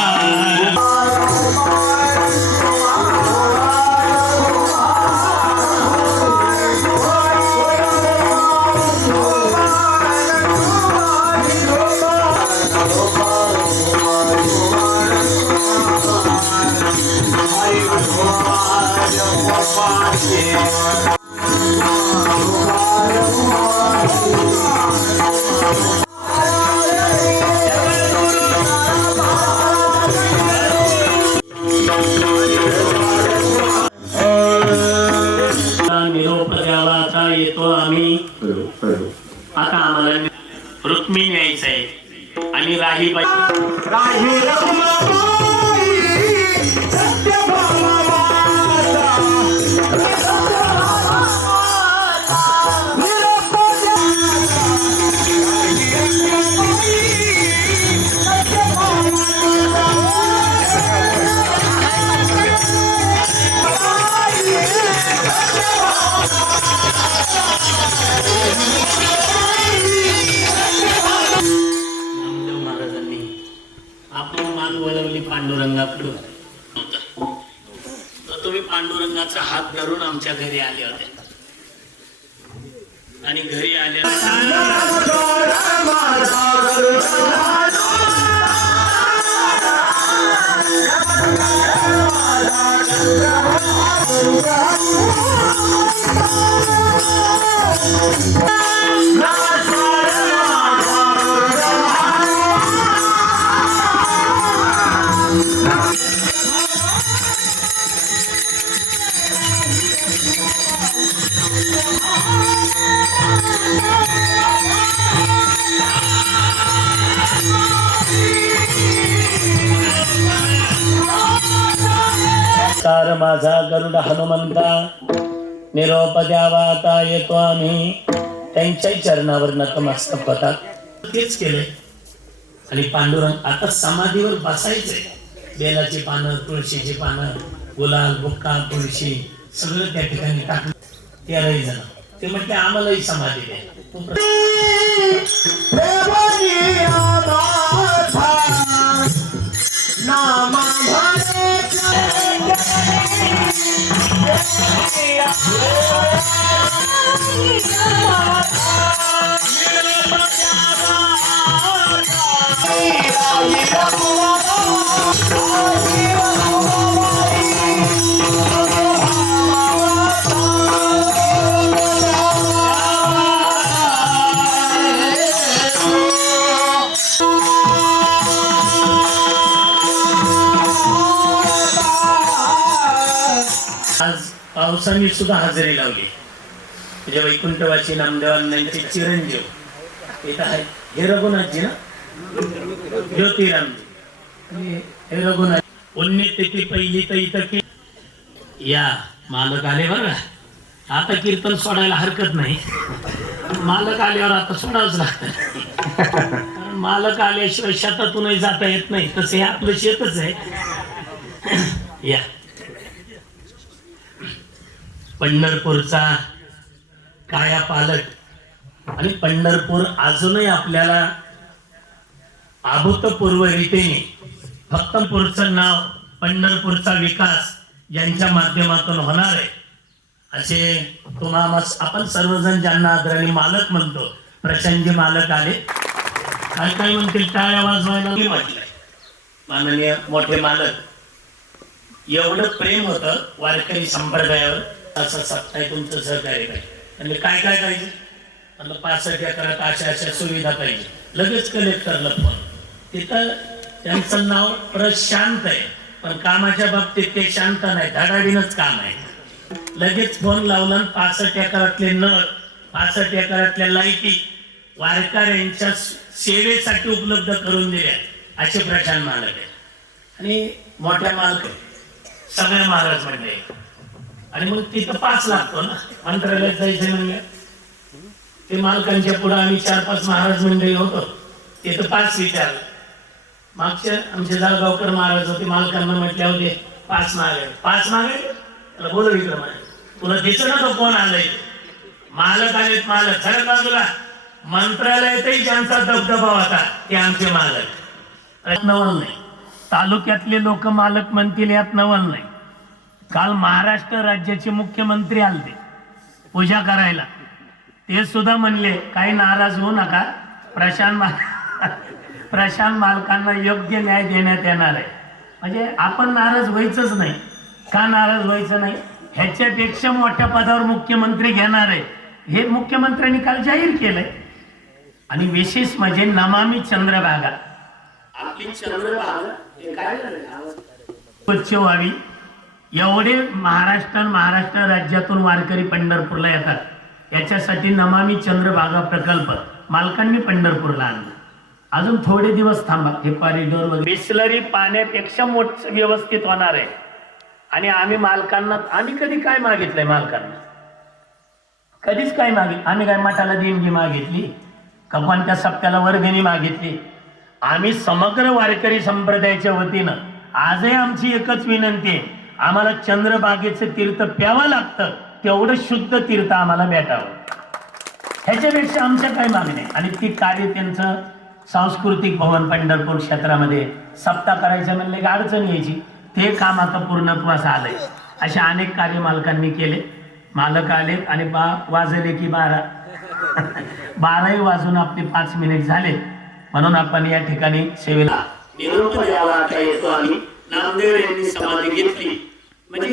निरोप द्यावा आता येतो आम्ही. आता आम्हाला रुक्मिणी यायचंय आणि राहीबाई. राही रखुमाबाई, सत्यभामा माता, नामदेव महाराजांनी आपली मान वळवली पांडुरंगाकडून. तो तुम्ही पांडुरंगाचा हात धरून आमच्या घरी आले होते आणि घरी आले सार माझा गरुड हनुमंता निरोप द्यावा आता येतो आम्ही. त्यांच्याही चरणावर नतमस्तक होतात. तेच केलंय. आणि पांडुरंग आता समाधीवर बसायचंय. बेलाची पानं, तुळशीची पानं, गुलाल, बुक्का, तुळशी सगळं त्या ठिकाणी टाकलं. 13 जण ते म्हटले आम्हालाही समाधी द्या. आज पावसाने सुद्धा हजेरी लावली. तुझ्या वैकुंठवाची नामदेवांचे चिरंजीव इथं आहे. हे रघुनाथजी ना, ज्योतिरामजी. हे रघुनाथ. पुण्यतिथी पहिली तर इथं की या मालक आले बरं. आता कीर्तन सोडायला हरकत नाही. मालक आल्यावर आता सोडावंच लागतं. मालक आल्याशिवाय शेतातूनही जाता येत नाही. तसं हे आपलं शेतच आहे. या पंढरपूरचा काया पालट आणि पंढरपूर अजूनही आपल्याला अभूतपूर्व रीतीने फक्त पुढचं नाव पंढरपूरचा विकास यांच्या माध्यमातून होणार आहे असे तुम्हाला आपण सर्वजण ज्यांना आदरणीय मालक म्हणतो. प्रशांतजी मालक आले. काय काय म्हणतील टाळ्या वाजवायला म्हटलंय. माननीय मोठे मालक, एवढं प्रेम होतं वारकरी संप्रदायावर. असं सप्ताह तुमचं सहकार्य पाहिजे. म्हणजे काय काय पाहिजे म्हणलं 65 एकरात अशा अशा सुविधा पाहिजे. लगेच कलेक्टरला फोन. तिथं त्यांचं नाव प्रशांत आहे पण कामाच्या बाबतीत ते शांत नाही. धडाडीनच काम आहे. लगेच फोन लावला. 65 एकरातले नळ, 65 एकरातल्या लाईटी वारकऱ्यांच्या सेवेसाठी उपलब्ध करून दिल्या असे प्रशांत मालक आहे. आणि मोठ्या मालक सगळ्या महाराज म्हणले. आणि मग तिथं 5 लागतो ना मंत्रालयात जायचं म्हणजे. ते मालकांच्या पुढे आम्ही 4-5 महाराज मंडळी होतो. तिथं 5 विचारलं. मागच्या आमचे जाळगावकर महाराज होते. मालकांना म्हटले होते 5 मागे. 5 मागे त्याला बोलव इकडं म्हणे. तुला दिसत ना तो कोण आलाय. मालक आलेत. मालक खरं बाजूला. मंत्रालयातही ज्यांचा दबदबा होता ते आमचे मालक. नवल नाही. तालुक्यातले लोक मालक म्हणतील यात नवल नाही. काल महाराष्ट्र राज्याचे मुख्यमंत्री आलते पूजा करायला. ते सुद्धा म्हणले काही नाराज होऊ नका. प्रशांत मालकांना योग्य न्याय देण्यात येणार आहे. म्हणजे आपण नाराज व्हायचंच नाही. का नाराज व्हायचं नाही. ह्याच्यापेक्षा मोठ्या पदावर मुख्यमंत्री घेणार आहे हे मुख्यमंत्र्यांनी काल जाहीर केलंय. आणि विशेष म्हणजे नमामि चंद्रभागा. आपली चंद्रभागा स्वच्छ व्हावी एवढे महाराष्ट्र राज्यातून वारकरी पंढरपूरला येतात. याच्यासाठी नमामि चंद्रभागा प्रकल्प मालकांनी पंढरपूरला आणला. अजून थोडे दिवस थांबा. हे कॉरिडॉर वगैरे बिसलरी पाण्यापेक्षा मोठं व्यवस्थित होणार आहे. आणि आम्ही मालकांना कधी काय मागितलंय. मालकांना कधीच काय मागितलं. आम्ही काय मठाला देणगी मागितली का कोणत्या सप्त्याला वर्गणी मागितली. आम्ही समग्र वारकरी संप्रदायाच्या वतीनं आजही आमची एकच विनंती आहे. आम्हाला चंद्रभागेचं तीर्थ प्यावं लागतं. तेवढं शुद्ध तीर्थ आम्हाला भेटावं. ह्याच्यापेक्षा आमच्या काय मागणी. आणि ती कार्य त्यांचं सांस्कृतिक भवन पंढरपूर क्षेत्रामध्ये सप्ताह करायचं म्हणले की अडचण यायची. ते काम आता पूर्णत्वास आलंय. अशा अनेक कार्य मालकांनी केले. मालक आले आणि वाजले की 12. 12 वाजून आपले 5 मिनिट झाले. म्हणून आपण या ठिकाणी सेवेला निरोप द्यावा आता येतो. आम्ही नामदेव यांनी समाधी घेतली म्हणजे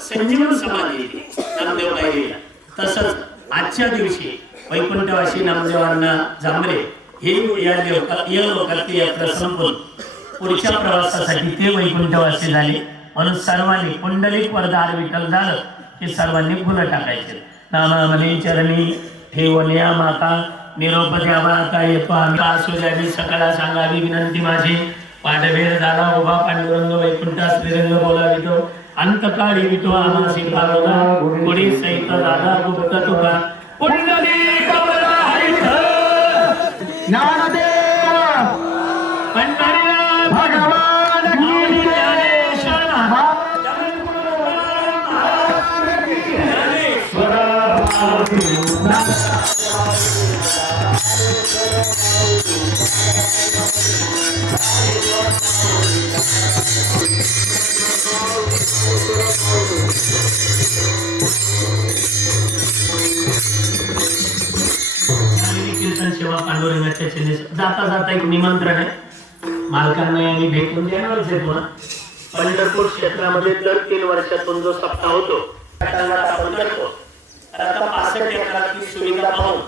संजीवन समाधी नामदेव पाहिलेला. तसंच आजच्या दिवशी वैकुंठवासी नामदेवांना जांभरे हे या लोकातली यात्रा संपून पुढच्या प्रवासासाठी ते वैकुंठवासी झाले. म्हणून सर्वांनी पुंडलिक वरदार विठ्ठल झालं की सर्वांनी फुलं टाकायचे. नामामणी चरणी ठेवण्या माता निरोप द्यावा आता येतो. आम्ही असुजावी सकळा सांगावी विनंती माझी. पाठभेद झाला उभा पांडुरंग वैकुंठा श्रीरंग बोलावितो. अंतकाळी वितो आमासी पावला पुढे सहित राधा गुप्त तुका पुंडलिक ज्ञानदेव पंढरीनाथ भगवान की ज्ञानेश्वर कीर्तन सेवा पांडुरंगाच्या चरणी. जाता जाता एक निमंत्रण आहे. मालकांना यांनी भेटून देणारच आहे तुम्हाला. पंढरपूर क्षेत्रामध्ये दर 3 वर्षातून जो सप्ताह होतो आपण करतो. आता 65 एकराची सुविधा पाहून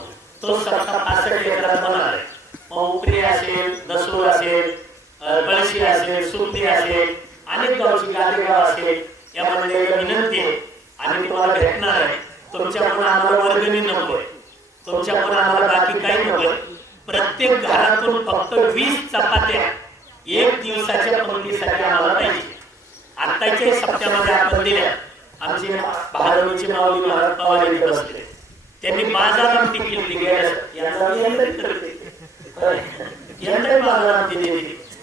तो सप्ताह 65 एकरात होणार आहे. मग उपरी असेल, दसूळ असेल, कळशी असेल, सुरती असेल, अनेक गावची गालेगाव असेल. या मंडळीला विनंती आहे आणि तुम्हाला भेटणार आहे. तुमच्याकडून आम्हाला वर्गणी नकोय, तुमच्याकडून आम्हाला बाकी काही नकोय. प्रत्येक घरातून फक्त 20 चपात्या 1 दिवसाच्या पंक्तीसाठी आम्हाला पाहिजे. आत्ताच्या सप्त्यामध्ये आपण दिल्या. आमचे भारवणीचे माऊली महाराज पवार इथे बसले. त्यांनी बाजारात टिकीट दिली. यंदा बाजारात दिली.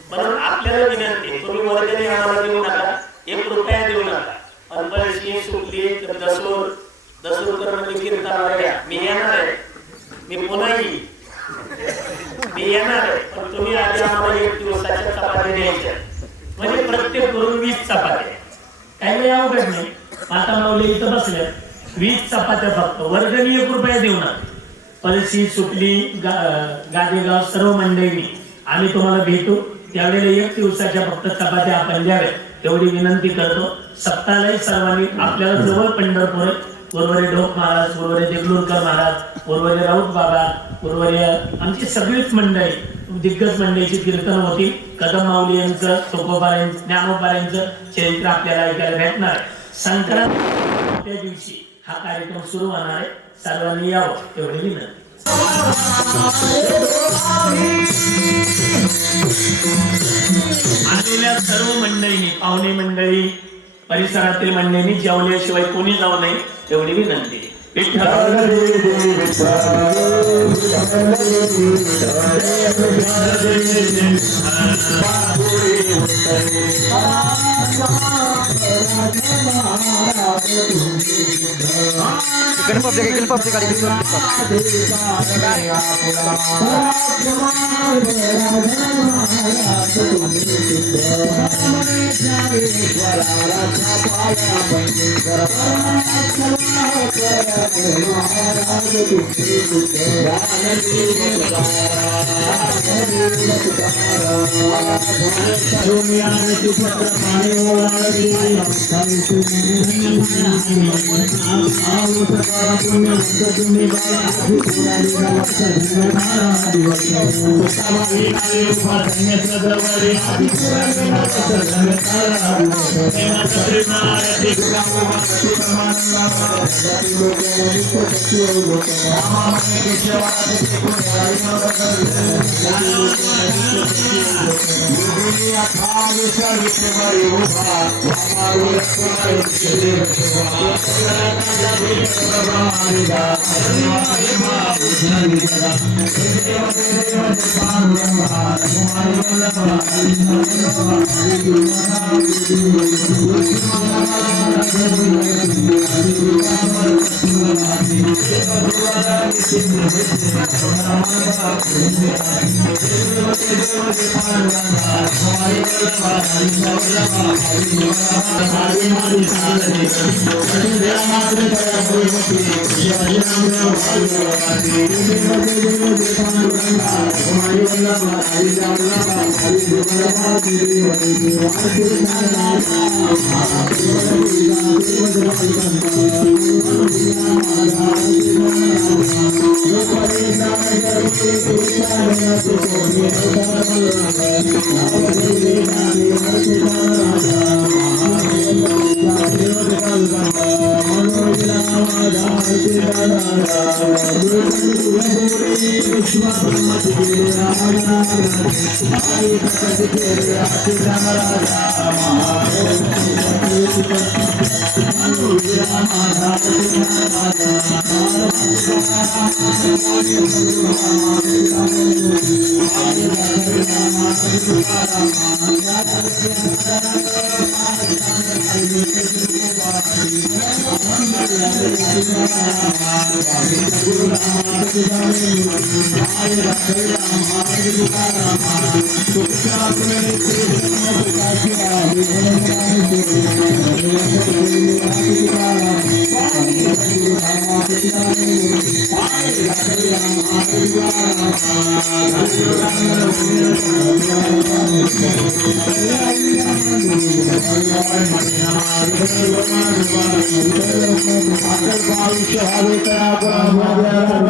म्हणून आपल्याला विनंती, तुम्ही वर्गणी आम्हाला देऊ नका, 1 रुपया देऊ नका. अंबळशी सुकली दसूर करून कीर्तनाला मी येणार आहे. मी पुन्हा येईल, मी येणार आहे. पण तुम्ही आधी आम्हाला 1 दिवसाच्या चपात्या द्यायच्या. म्हणजे प्रत्येक करून 20 चपात्या. काही अवघड नाही. आता माऊली इथं बसल्या 20 चपात्या फक्त. वर्गणी 1 रुपया देऊ नका. पळशी सुकली गादेगाव सर्व मंडळींनी आम्ही तुम्हाला भेटू. त्यावेळेला 1 दिवसाच्या फक्त चपात्या आपण द्याव्या एवढी विनंती करतो. सप्ताहालाही सर्वांनी आपल्याला जवळ पंढरपूर, उर्वरे ढोक महाराज, उर्वरे देगलूरकर महाराज, उर्वरे राऊत बाबा, उर्वरे आमची सगळीच मंडळी दिग्गज मंडळीची कीर्तन होती. कदम माऊली यांचं, तुकोबा यांचं, ज्ञानोबा यांचं चरित्र आपल्याला ऐकायला भेटणार. संक्रांतीच्या दिवशी हा कार्यक्रम सुरू होणार आहे. सर्वांनी यावं एवढी विनंती. आलेल्या सर्व मंडळींनी, पाहुणे मंडळी, परिसरातील मंडळींनी जेवल्याशिवाय कोणी जाऊ नये एवढी विनंती. गणपती गाडी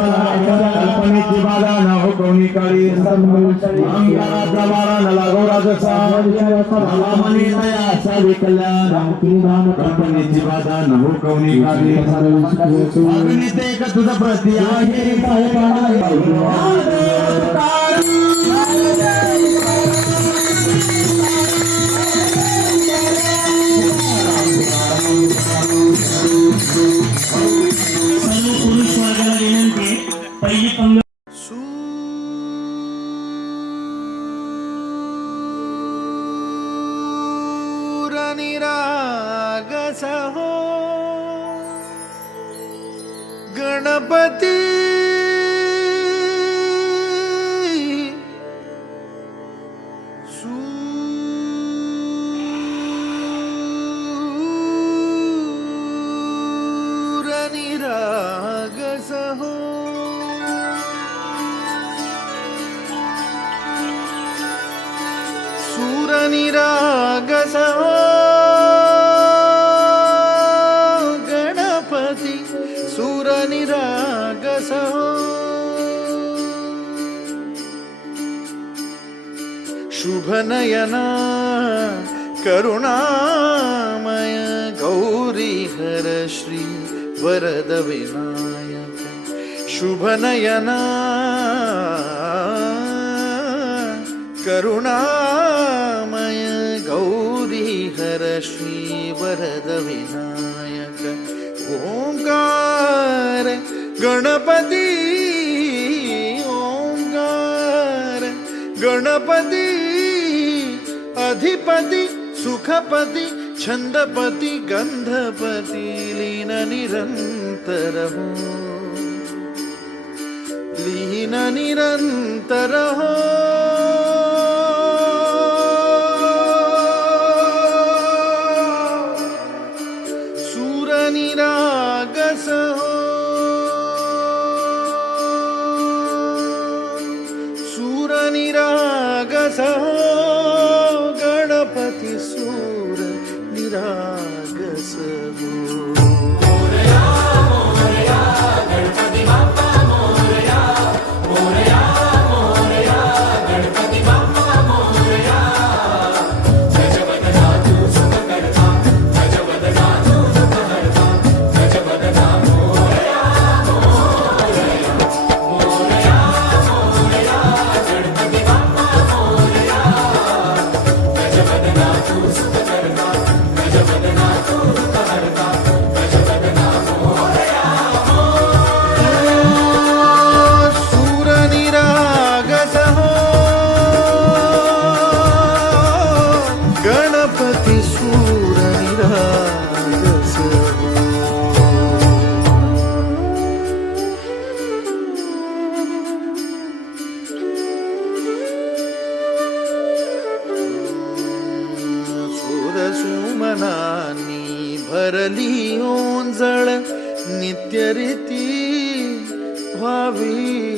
कल्पनेची बाधा न हो कोणी काळी अंगाचा वारा न लागो राजसा मनी दया असावी कल्याण कल्पनेची बाधा न हो कोणी काळी अग्निते एक तुझं प्रती आहे सर्व पुरुष वर्गाला विनंती आहे. पहिली पंगत सूरनिरागस हो गणपती सूरनिरागस हो सूरनिरागस हो गणपती सूरनिरागस हो शुभनयना करुणामय गौरी हर श्री वरद विनायक शुभनयना करुणामय गौरी हर श्री वरद विनायक ओंकार गणपती ओंकार गणपती अधिपती सुखपती छंदपती गंधपती लीन निरंतर हो लीन निरंतर हो सूरनिरागस हो सूरनिरागस हो गणपती सूर निरागस हो गणपती बाप्पा मोरया मोरया मोरया मनानी भरली ओंजळ नित्य रीती व्हावी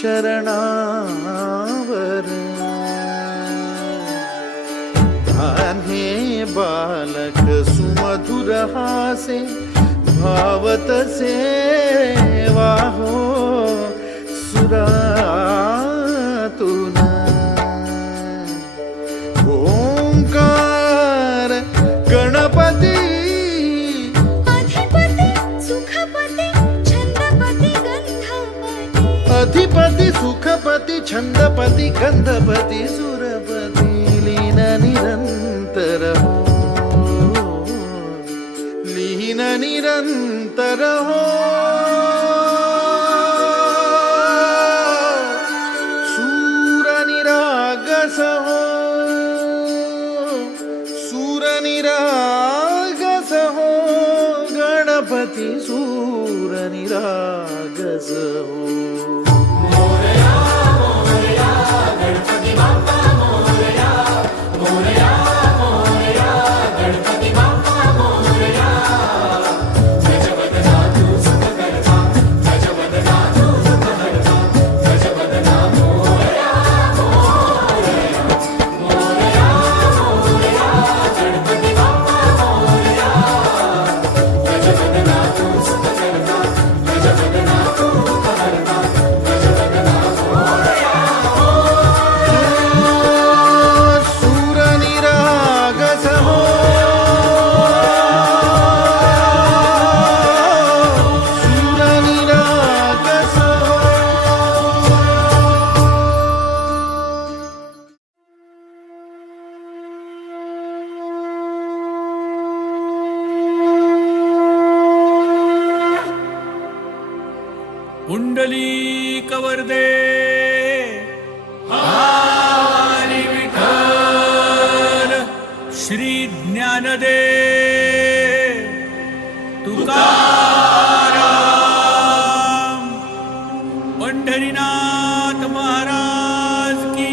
चरणावर धान्हे बालक सुमधुर हासे भावतसे वाहो सुरातून ओंकार गणपती अधिपती सुखपती छंदपती गंधपती सुरपती लीन निरंतर हो लीन निरंतर हो सूर निरागस हो सूर निरागस हो गणपती सूर निरागस हो पुंडलिक वरदे हरी विठ्ठल श्री ज्ञानदे तुकाराम पंढरीनाथ महाराज की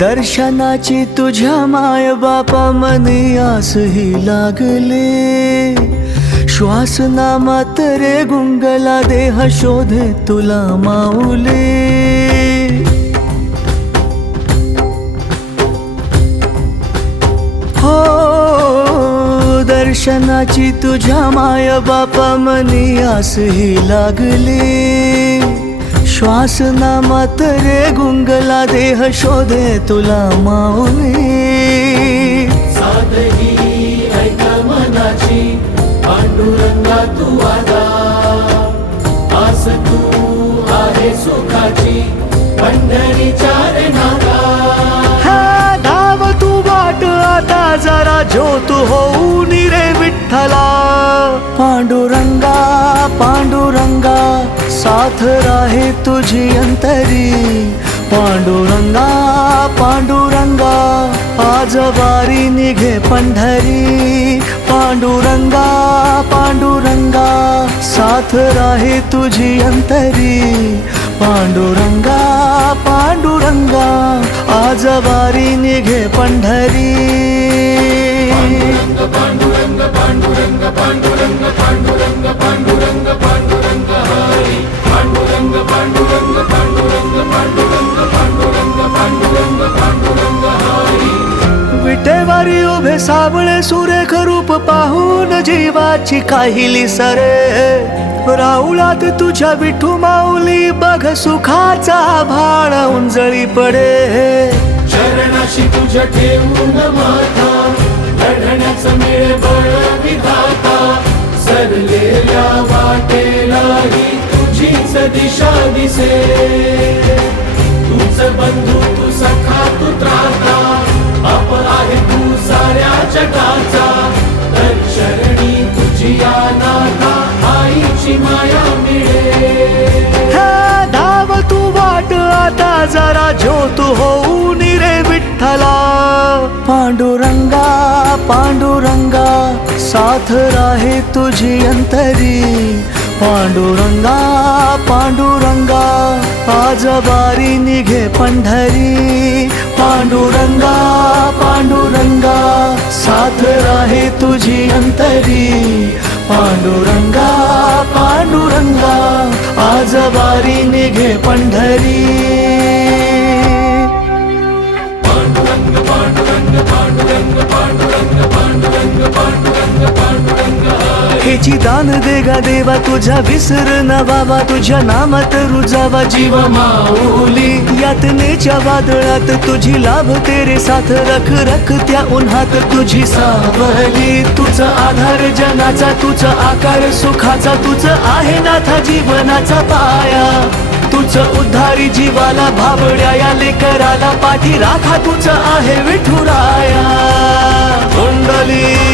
दर्शनाची तुझ्या माय बापा मनी आस ही लागले श्वास नामात रे गुंगला देह शोधे तुला माऊले हो दर्शनाची तुझ्या माय बापा मनी आस ही लागले श्वास नामात रे गुंगला देह शोधे तुला माऊली साधगी ऐक मनाची पांडुरंगा तू आला आस तू आहे सुखाची पंढरीच्या रे नागा हा धाव तू वाट आता जरा ज्योत होऊन रे विठ्ठला पांडुरंगा पांडुरंगा साथ राहे तुझी अंतरी पांडुरंगा पांडुरंगा आज वारी निघे पंढरी पांडुरंगा पांडुरंगा साथ राहे तुझी अंतरी पांडुरंगा पांडुरंगा आज वारी निघे पंढरी पांडुरंग पांडुरंग पांडुरंग पांडुरंग पांडुरंग पांडुरंग हरी पांडुरंग पांडुरंग पांडुरंग पांडुरंग पांडुरंग पांडुरंग पांडुरंग हरी विटेवारी उभे सावळे सुरेख रूप पाहून जीवाची काहिली सरे राऊळात तुझ्या विठू माऊली बघ सुखाचा भाळ उंजळी पडे चरणाशी तुझ्या ठेवून माथा लढण्याचं मिळे बळ विधाता सरलेल्या वाटेलाही तुझीच दिशा दिसे तूच बंधू तू सखा तू त्राता आप आहे तू साऱ्या जगाचा तर शरण जरा ज्योत होऊन रे विठ्ठला. पांडुरंगा पांडुरंगा साथ राहे तुझी अंतरी. पांडुरंगा पांडुरंगा आज बारी निघे पंढरी. पांडुरंगा पांडुरंगा साथ राहे तुझी अंतरी. पांडुरंगा पांडुरंगा आज बारी निघे पंढरी. हेची दान दे गा देवा तुझा विसर न बाबा. तुझ्या नामात रुजावा जीव माऊली. यातनेच्या वादळात तुझी लाभते रे साथ. रख रख त्या उन्हात तुझी सावली. तुझा आधार जनाचा तुझा आकार सुखाचा. तुझं आहे नाथा जीवनाचा पाया. तुझं उद्धारी जीवाला भाबड्या या लेकराला पाठी राखा. तुझं आहे विठुराया. कुंडली